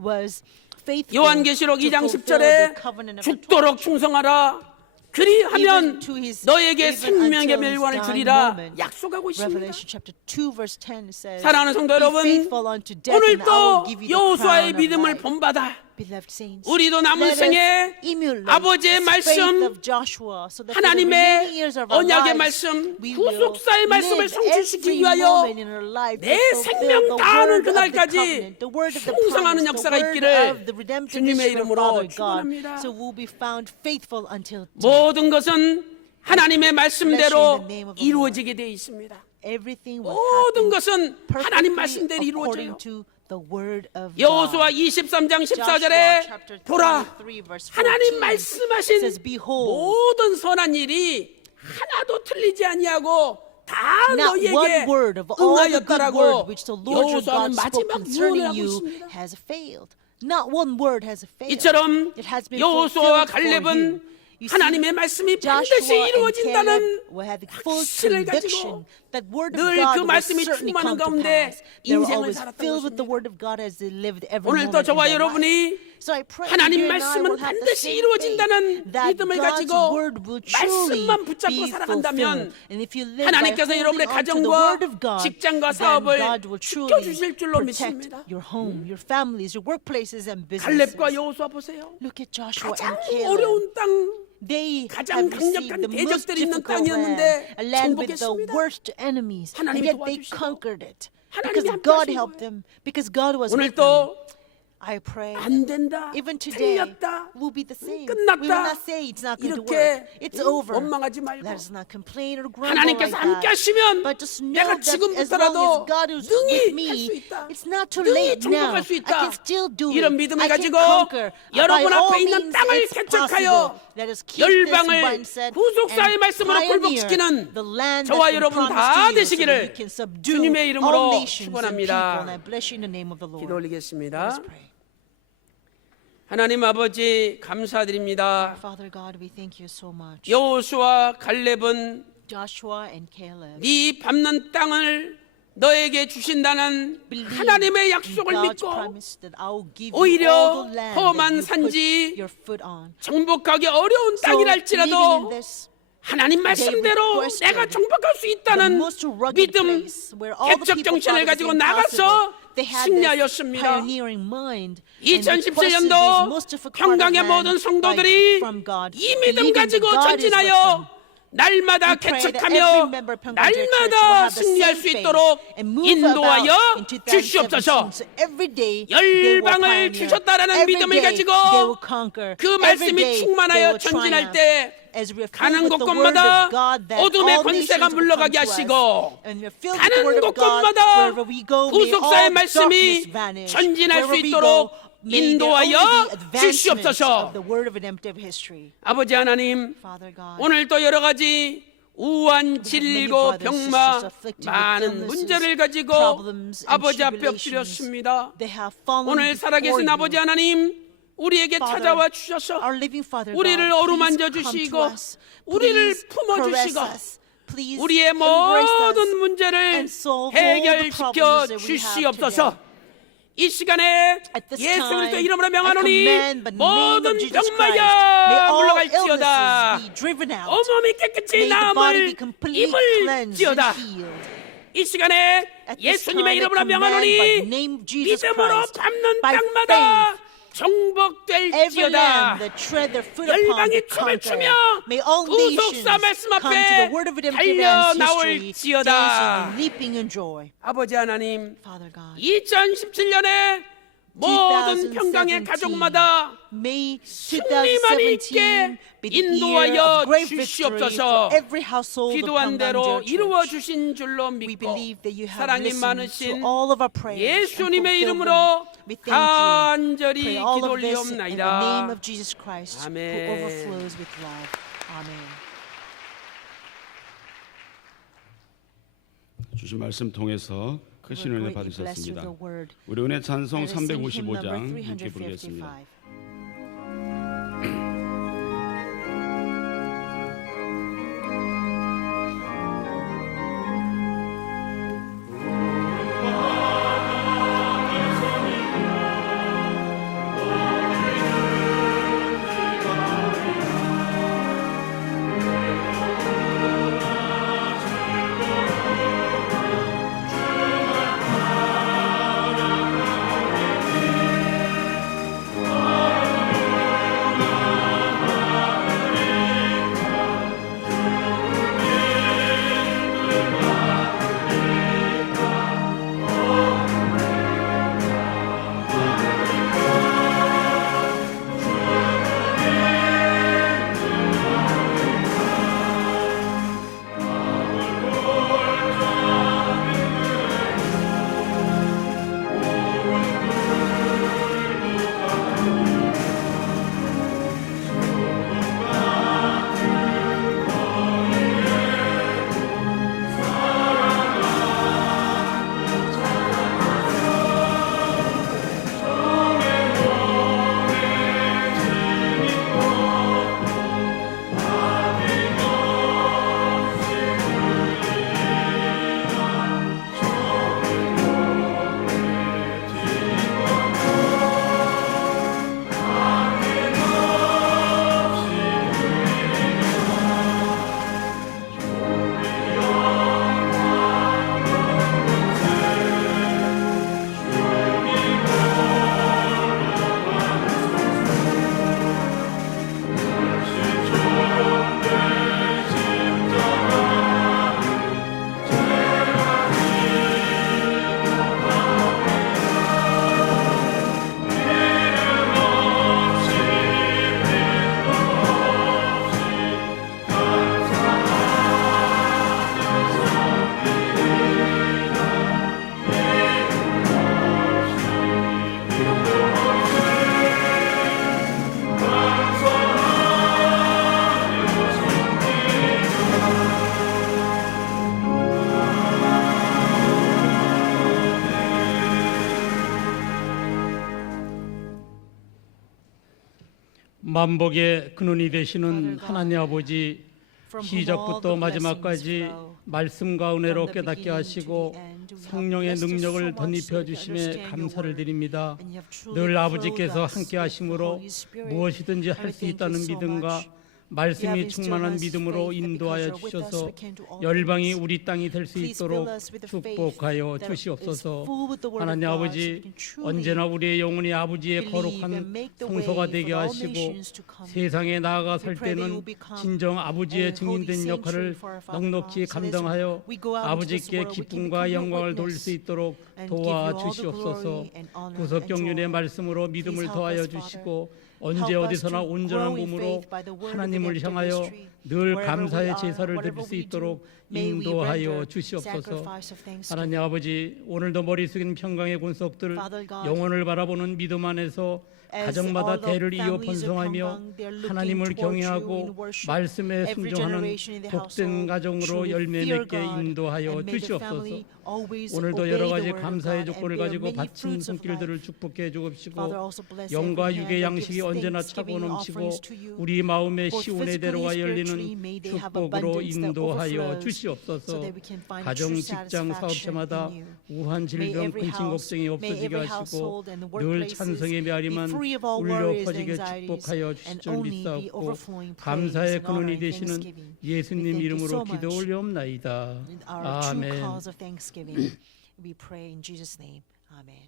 was faithful 요한계시록 to 2장 fulfill the 10절에 covenant of the 죽도록 torch. 충성하라 그리하면 Even to his- 너에게 even 생명의 until his 멸관을 dying 주리라 moment. 약속하고 있습니다. Revelation chapter 2 verse 10 says, 사랑하는 성도 Be 여러분, faithful unto death, 오늘 and I will 또 give you the 여호수아의 crown of 믿음을 life. 본받아 Beloved saints, 우리도 남은 let us 생에 emulate 아버지의 the faith 말씀, of Joshua, so that for the remaining 하나님의 years of our 언약의 lives, 말씀, we will 구속사의 말씀을 live 성취시키기 every 위하여 moment in our life to 내 fulfill 생명 the 다하는 word of the 그날까지 covenant, the word of the 충성하는 promise, 역사가 the word 있기를 of the redemptive 주님의 mission of 이름으로 Father God. 축원합니다. So we'll be found faithful until death. 모든 것은 하나님의 말씀대로 Bless you in the name of the Lord. 이루어지게 되어 있습니다. Everything will 모든 happen 것은 하나님 perfectly 말씀대로 according 이루어져요. to the word of 여호수아 God. 23장 Joshua 14절에 chapter 보라 23 verse 14 하나님 말씀하신 says, Behold, 모든 선한 일이 하나도 틀리지 아니하고 다 not one 너희에게 word of all the good word 응하였다라고 which the Lord your 여호수아는 God spoke 마지막 concerning 유언을 하고 you 있습니다. has failed. Not one word has failed. 이처럼 It has been 여호수아와 fulfilled for you. 갈렙은 You see, 하나님의 말씀이 반드시 Joshua and 이루어진다는 Caleb will have the full 확신을 conviction 가지고 that word of 늘 God 그 will 말씀이 certainly 충만한 come to 가운데 pass. They were 인생을 always 살았던 filled with the 것입니다. word of God as they lived every 오늘도 moment in 저와 their life. 여러분이 So I pray 하나님 you and I 말씀은 will have the 반드시 same 이루어진다는 faith that 믿음을 God's 가지고 word will truly 말씀만 붙잡고 be 살아간다면 fulfilled. And if you live by 하나님께서 여러분의 holding on to the 가정과 word of God, 직장과 then 사업을 God will truly 지켜주실 줄로 protect 믿습니다. your home, your families, your workplaces and businesses. 갈렙과 여호수아 보세요. Look at Joshua 가장 and Caleb. 어려운 땅, They 가장 have received 강력한 the most 대적들이 있는 difficult land, 땅이었는데 a land with the 정복했습니다. worst enemies, and 하나님이 yet they 도와주시고 conquered it 하나님이 because 함께 God 하신 helped 거예요. them, because God was 오늘 with them. 또 I pray 안 된다, even today 틀렸다, will be the same. 끝났다. We will not say it's not going to 이렇게 work. It's over. 원망하지 말고 Let us not complain or grumble 하나님께서 like 함께 that. 하시면 But just know 내가 that as long 지금부터라도 as God is with 능히 할 me, 수 있다. it's not too 능히 late now. 정복할 수 I 있다. can still do 이런 it. 믿음을 I can 가지고 conquer. 여러분 By all 앞에 있는 means, 땅을 it's 개척하여 possible. Let us keep this 열방을 mindset 구속사의 and 말씀으로 pioneer 굴복시키는 the land 저와 that's been 여러분 promised 다 to you so that 되시기를 you can subdue 주님의 이름으로 all nations and people. 축원합니다. And I bless you in the name of the Lord. 기도 Let 올리겠습니다. us pray. 하나님 아버지 감사드립니다. Father God, we thank you so much. 여호수아 갈렙은 Joshua and Caleb 네 밟는 땅을 너에게 주신다는 하나님의 약속을 God's 믿고 promise that I will give 오히려 you all the land 험한 that you 산지 put your foot on. 정복하기 어려운 So living in 땅이랄지라도 this 하나님 말씀대로 requested 내가 정복할 수 the 있다는 most rugged 믿음, place where all the 개척 people 정신을 thought it was 가지고 impossible. 나가서 They had this 승리하였습니다. pioneering mind and requested 2017년도 this most difficult part of 평강의 land 모든 성도들이 from God, 이 믿음 believing that 가지고 God is with them. 전진하여 날마다 We pray that 개척하며 every member of 평강제일 Church will 날마다 have the 승리할 same 수 faith 있도록 and move 인도하여 about in 주시옵소서. 2017. So every day they will 열방을 pioneer. 주셨다라는 Every 믿음을 day 가지고 they will conquer. 그 Every 말씀이 day 충만하여 they will 전진할 triumph. 때 As we are filled 가는 with the word 곳곳마다 of God, that 어둠의 all 권세가 nations will come 물러가게 to us. 하시고 And we are filled with the 가는 word of God, 곳곳마다 wherever we go, may 구속사의 all 말씀이 darkness vanish. 전진할 수 Wherever we 있도록 go, may there 인도하여 only be advancements 주시옵소서. of the word of redemptive history. 아버지 하나님 Father God, 오늘도 여러 가지 우한 질고 병마 많은 문제를 가지고 아버지 앞에 엎드렸습니다. they have fallen 오늘 살아계신 before 아버지 you. 하나님 우리에게 Father, 찾아와 주셔서 Our living Father 우리를 God, 어루만져 please come 주시고 to us. 우리를 Please 품어주시고 caress us. Please 우리의 embrace us 모든 문제를 and solve all the 해결시켜 problems that we have 주시옵소서. today. 이 시간에 At this 예수 그리스도 time, 이름으로 I 명하노니 command by the name 모든 of Jesus Christ, may 병마야 all 물러갈지어다. illnesses be driven out. 온몸이 깨끗이 May the body 나음을 be completely cleansed and 입을지어다. healed. 이 시간에 At this 예수님의 time, I 이름으로 command by the 명하노니 name of Jesus 믿음으로 Christ, 밟는 by 땅마다 every 정복될지어다. land that tread their foot upon be 열방이 춤을 conquered. 추며 May all nations 구속사 말씀 come to 앞에 the word of redemptive 달려 and history, 나올지어다. dancing and leaping in joy. 아버지 하나님 Father God, 2017년에 모든 평강의 가족마다 May 승리만 2017 있게 be the year 인도하여 of great victory 주시옵소서. for every household of 기도한 대로 Pyongyang 이루어 Church. 주신 줄로 We 믿고 believe that you have 사랑이 listened 많으신 to all of our prayers and 예수님의 fulfilled 이름으로 them. We thank you. 간절히 Pray all 기도 of this in the name 올리옵나이다. of Jesus Christ, 아멘. who overflows with love. Amen. 주신 말씀 통해서 크신 은혜 We're greatly blessed with 받으셨습니다. the word. 우리 은혜 찬송 Let us sing hymn number 355장 함께 부르겠습니다. 355. 주 만복의 근원이 되시는 하나님 아버지, from whom all 시작부터 the blessings 마지막까지 flow. 말씀과 은혜로 From the 깨닫게 beginning to 하시고 the end, you have 성령의 blessed us so 능력을 much 덧입혀 so to 주심에 understand your 감사를 word. 드립니다. And you have truly 늘 clothed 아버지께서 us 함께 with the 하심으로 Holy Spirit. 무엇이든지 And 할 we 수 thank you 있다는 so 믿음과 much. You 말씀이 have instilled 충만한 us 믿음으로 faith that 인도하여 because you're with us, 주셔서 we can do all 열방이 things. 우리 땅이 될 수 Please 있도록 fill us with the faith 축복하여 that is 주시옵소서. full with the word of 하나님 God, so we 아버지, can truly 언제나 우리의 영혼이 아버지의 believe and 거룩한 make the 성소가 way 되게 for all 하시고 nations to come. 세상에 나아가 살 We pray that you 때는 will become 진정 아버지의 a 증인된 holy 역할을 sanctuary for our Father 넉넉히 God, so that 감당하여 we go out into this 아버지께 world, we can 기쁨과 become your 영광을 돌릴 witness 수 있도록 and give you all the 도와주시옵소서. glory and honor 구속경륜의 and joy. 말씀으로 믿음을 Please help 더하여 us, Father. 주시고 언제 Help us 어디서나 to 온전한 grow in 몸으로 faith by the word of the 하나님을 gift of 향하여 mystery. 늘 Wherever we 감사의 are, 제사를 드릴 whatever 수 we do, 있도록 may we 인도하여 render 주시옵소서. sacrifice of thanksgiving. 하나님 아버지, 오늘도 머리 숙인 평강의 권속들 Father God, 영혼을 바라보는 믿음 안에서 as 가정마다 all the 대를 이어 families of 번성하며 Pyongyang, they're looking 하나님을 towards you in 경외하고 worship. 말씀에 Every 순종하는 generation in the 복된 household 가정으로 truly 열매 fear 맺게 God, 인도하여 and may the 주시옵소서. family always 오늘도 obey 여러 the 가지 word of 감사의 God 조건을 and bear 가지고 many 바친 fruits of 손길들을 life. 축복해 주옵시고 Father, also bless 영과 every hand 육의 that 양식이 gives 언제나 차고 thanksgiving 넘치고 offerings to you. 우리 마음의 Both 시온의 physically, 대로가 열리는 spiritually, may they have 축복으로 abundance that 인도하여 overflows, so 주시옵소서. that we can find 가정, true 직장, satisfaction 사업체마다 in you. 우한 May 질병, every 근심 house, 걱정이 may 없어지게 every 하시고 household and the 늘 workplaces 찬성의 be 메아리만 free of all 울려 worries and 퍼지게 anxieties 축복하여 주실 and 줄 only be 믿사옵고 overflowing praise 감사의 and honor 근원이 and 되시는 thanksgiving. 예수님 We thank you 이름으로 so 기도 much. 올려옵나이다. Our true 아멘. cause of thanksgiving. We pray in Jesus' name. Amen.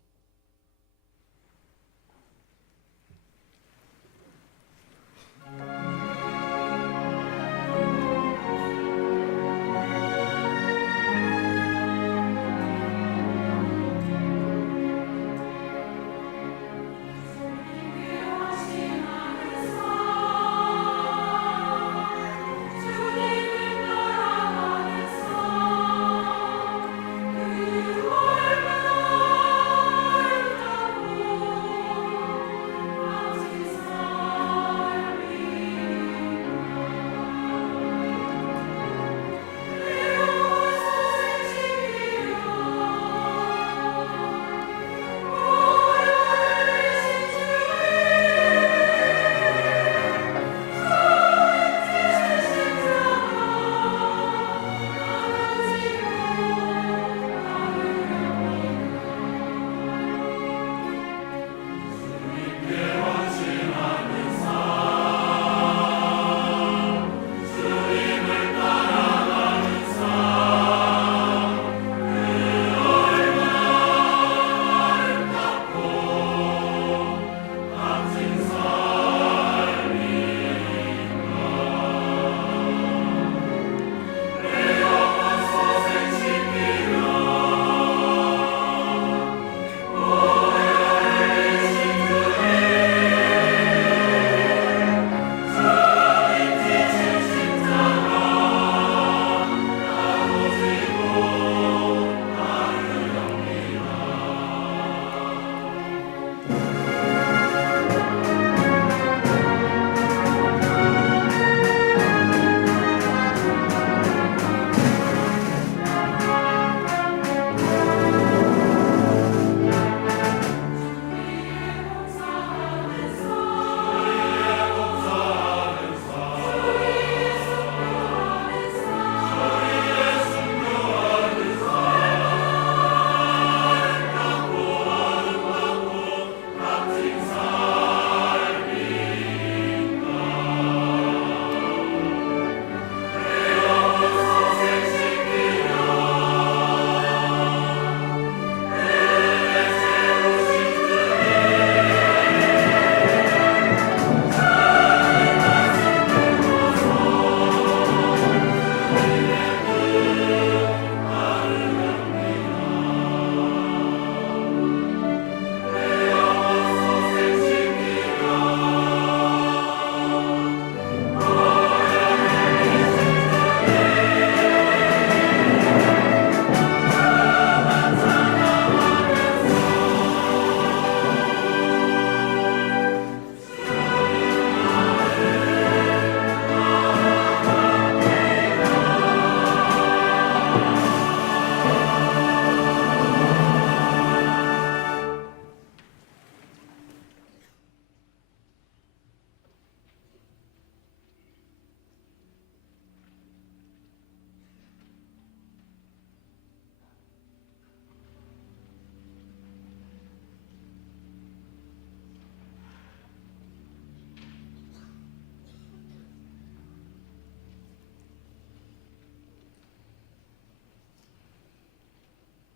주님을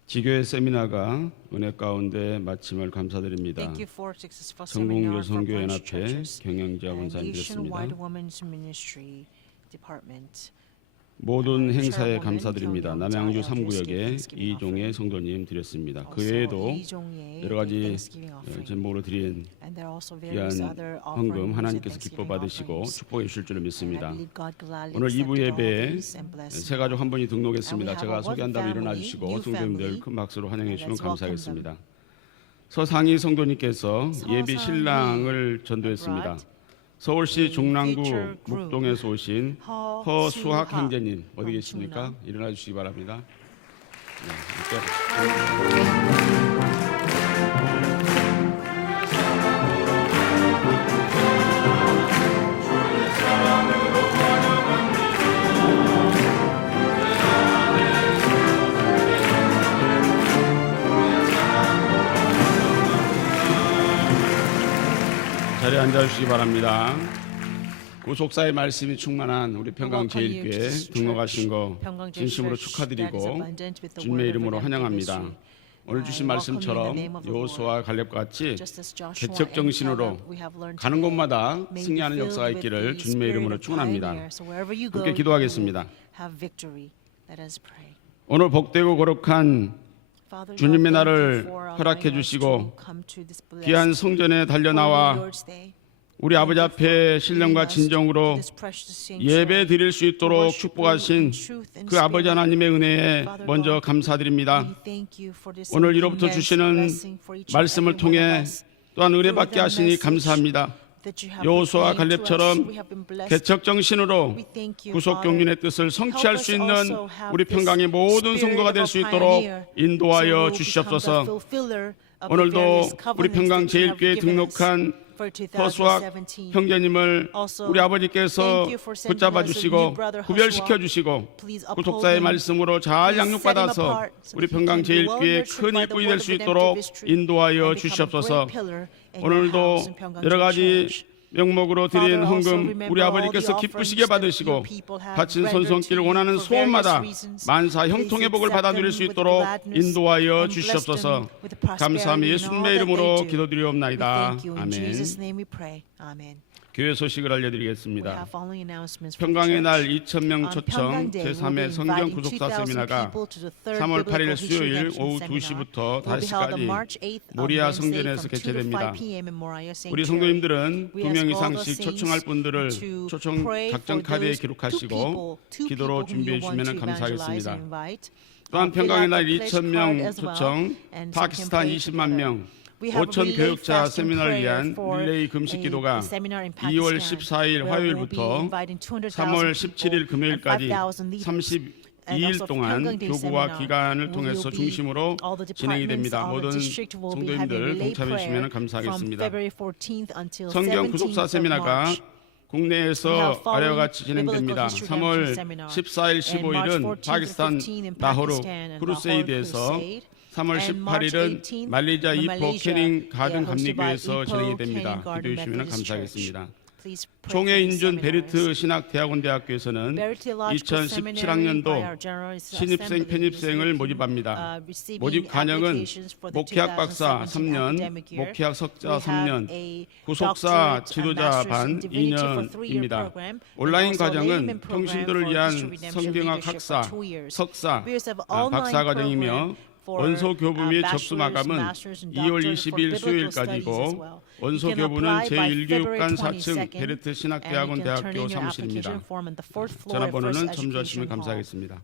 지교회 세미나가 은혜 가운데 마침을 감사드립니다. Thank you for successful 성공 seminar for 여성교회 branch 연합회 churches 경영지와 and 원사님 드렸습니다. Nationwide Women's Ministry Department. 모든 행사에 Chairwoman 감사드립니다. 경영자 남양주 elders 3구역에 give Thanksgiving 이종의 offering. 성도님 드렸습니다. 그 Also, 외에도 이종의 여러 가지 Thanksgiving offering. 제목으로 드린 And there are also 귀한 various other 헌금 offerings 하나님께서 and 기뻐 Thanksgiving 받으시고 offerings. 축복해 주실 줄을 And I 믿습니다. believe God gladly 오늘 2부 accepted all 예배에 these and blessed 세 가족 한 분이 등록했습니다. And we have 제가 a 소개한다면 one 일어나 family, 주시고 new 성도님들 family, 큰 박수로 환영해 and 주시면 let's welcome 감사하겠습니다. 서상희 성도님께서 예비 서상희 신랑을 전도했습니다. abroad, 서울시 a 중랑구 future groom, 묵동에서 오신 허수학 허수학 형제님 어디 from 계십니까? 충남. 일어나 주시기 바랍니다. 네, 자리에 앉아주시기 바랍니다. 구속사의 말씀이 충만한 우리 평강제일교회 등록하신 거 진심으로 축하드리고 주님의 이름으로 환영합니다. 오늘 주신 말씀처럼 여호수아 갈렙 같이 개척 정신으로 가는 곳마다 승리하는 역사가 있기를 주님의 이름으로 축원합니다. 함께 기도하겠습니다. 오늘 복되고 거룩한 주님의 날을 허락해 주시고 귀한 성전에 달려나와 우리 아버지 앞에 신령과 진정으로 예배 드릴 수 있도록 축복하신 그 아버지 하나님의 은혜에 먼저 감사드립니다. 오늘 이로부터 주시는 말씀을 통해 또한 은혜 받게 하시니 감사합니다. 여호수아 갈렙처럼 개척 정신으로 구속 경륜의 뜻을 성취할 수 있는 우리 평강의 모든 성도가 될 수 있도록 인도하여 주시옵소서. 오늘도 우리 평강 제일교회에 등록한 허수학 형제님을 우리 아버지께서 붙잡아 주시고 구별시켜 주시고 구속사의 말씀으로 잘 양육받아서 우리 평강 제일교회의 큰 일꾼이 될 수 있도록 인도하여 주시옵소서. 오늘도 여러 가지 명목으로 드린 헌금 우리 아버지께서 기쁘시게 받으시고 바친 손손길 원하는 소원마다 만사 형통의 복을 받아 누릴 수 있도록 인도하여 주시옵소서. 감사하며 예수님의 이름으로 기도드리옵나이다. 아멘. 교회 소식을 알려드리겠습니다. 평강의 날 2,000명 초청 제3회 성경 구속사 세미나가 3월 8일 수요일 오후 2시부터 5시까지 모리아 성전에서 개최됩니다. 우리 성도님들은 2명 이상씩 초청할 분들을 초청 작전 카드에 기록하시고 기도로 준비해 주시면 감사하겠습니다. 또한 평강의 날 2,000명 초청 파키스탄 20만 명 5천 교육자 세미나를 위한 릴레이 금식 기도가 2월 14일 화요일부터 3월 17일 금요일까지 32일 동안 교구와 기간을 통해서 중심으로 진행이 됩니다. 모든 성도님들 동참해 주시면 감사하겠습니다. 성경 구속사 세미나가 국내에서 아래와 같이 진행됩니다. 3월 14일, 15일은 파키스탄 라호르 크루세이드에서 3월 18일은 말레이시아 이포 캐닝 가든 감리교에서 진행이 됩니다. 기도해 주시면 감사하겠습니다. 총회 인준 베리트 신학대학원 대학교에서는 2017학년도 신입생 편입생을 모집합니다. 모집 과정은 목회학 박사 3년, 목회학 석자 3년, 구속사 지도자 반 2년입니다. 온라인 과정은 평신도를 위한 성경학 학사, 석사, 박사 과정이며 원서 교부 및 접수 마감은 2월 20일 수요일까지고 원서 교부는 제1교육관 4층 베르트 신학대학원 대학교 사무실입니다. 전화번호는 첨부하시면 감사하겠습니다.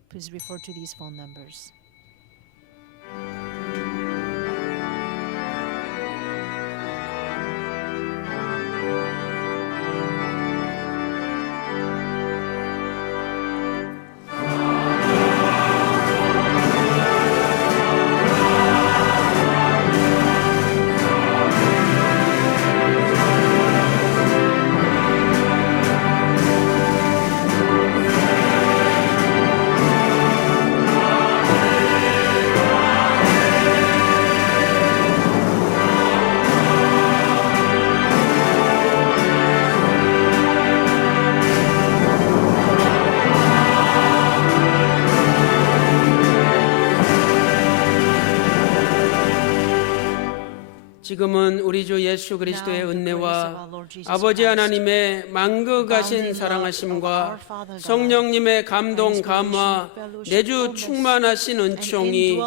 지금은 우리 주 예수 그리스도의 은혜와 아버지 하나님의 만극하신 사랑하심과 성령님의 감동 감화 내주 충만하신 은총이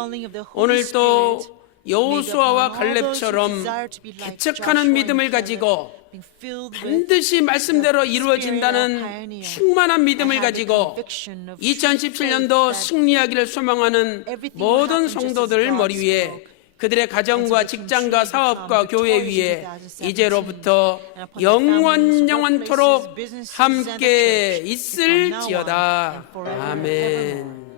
오늘도 여호수아와 갈렙처럼 개척하는 믿음을 가지고 반드시 말씀대로 이루어진다는 충만한 믿음을 가지고 2017년도 승리하기를 소망하는 모든 성도들 머리 위에 그들의 가정과 직장과 사업과 교회 위에 이제로부터 영원토록 함께 있을지어다. 아멘.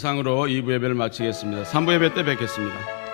이상으로 2부 예배를 마치겠습니다. 3부 예배 때 뵙겠습니다.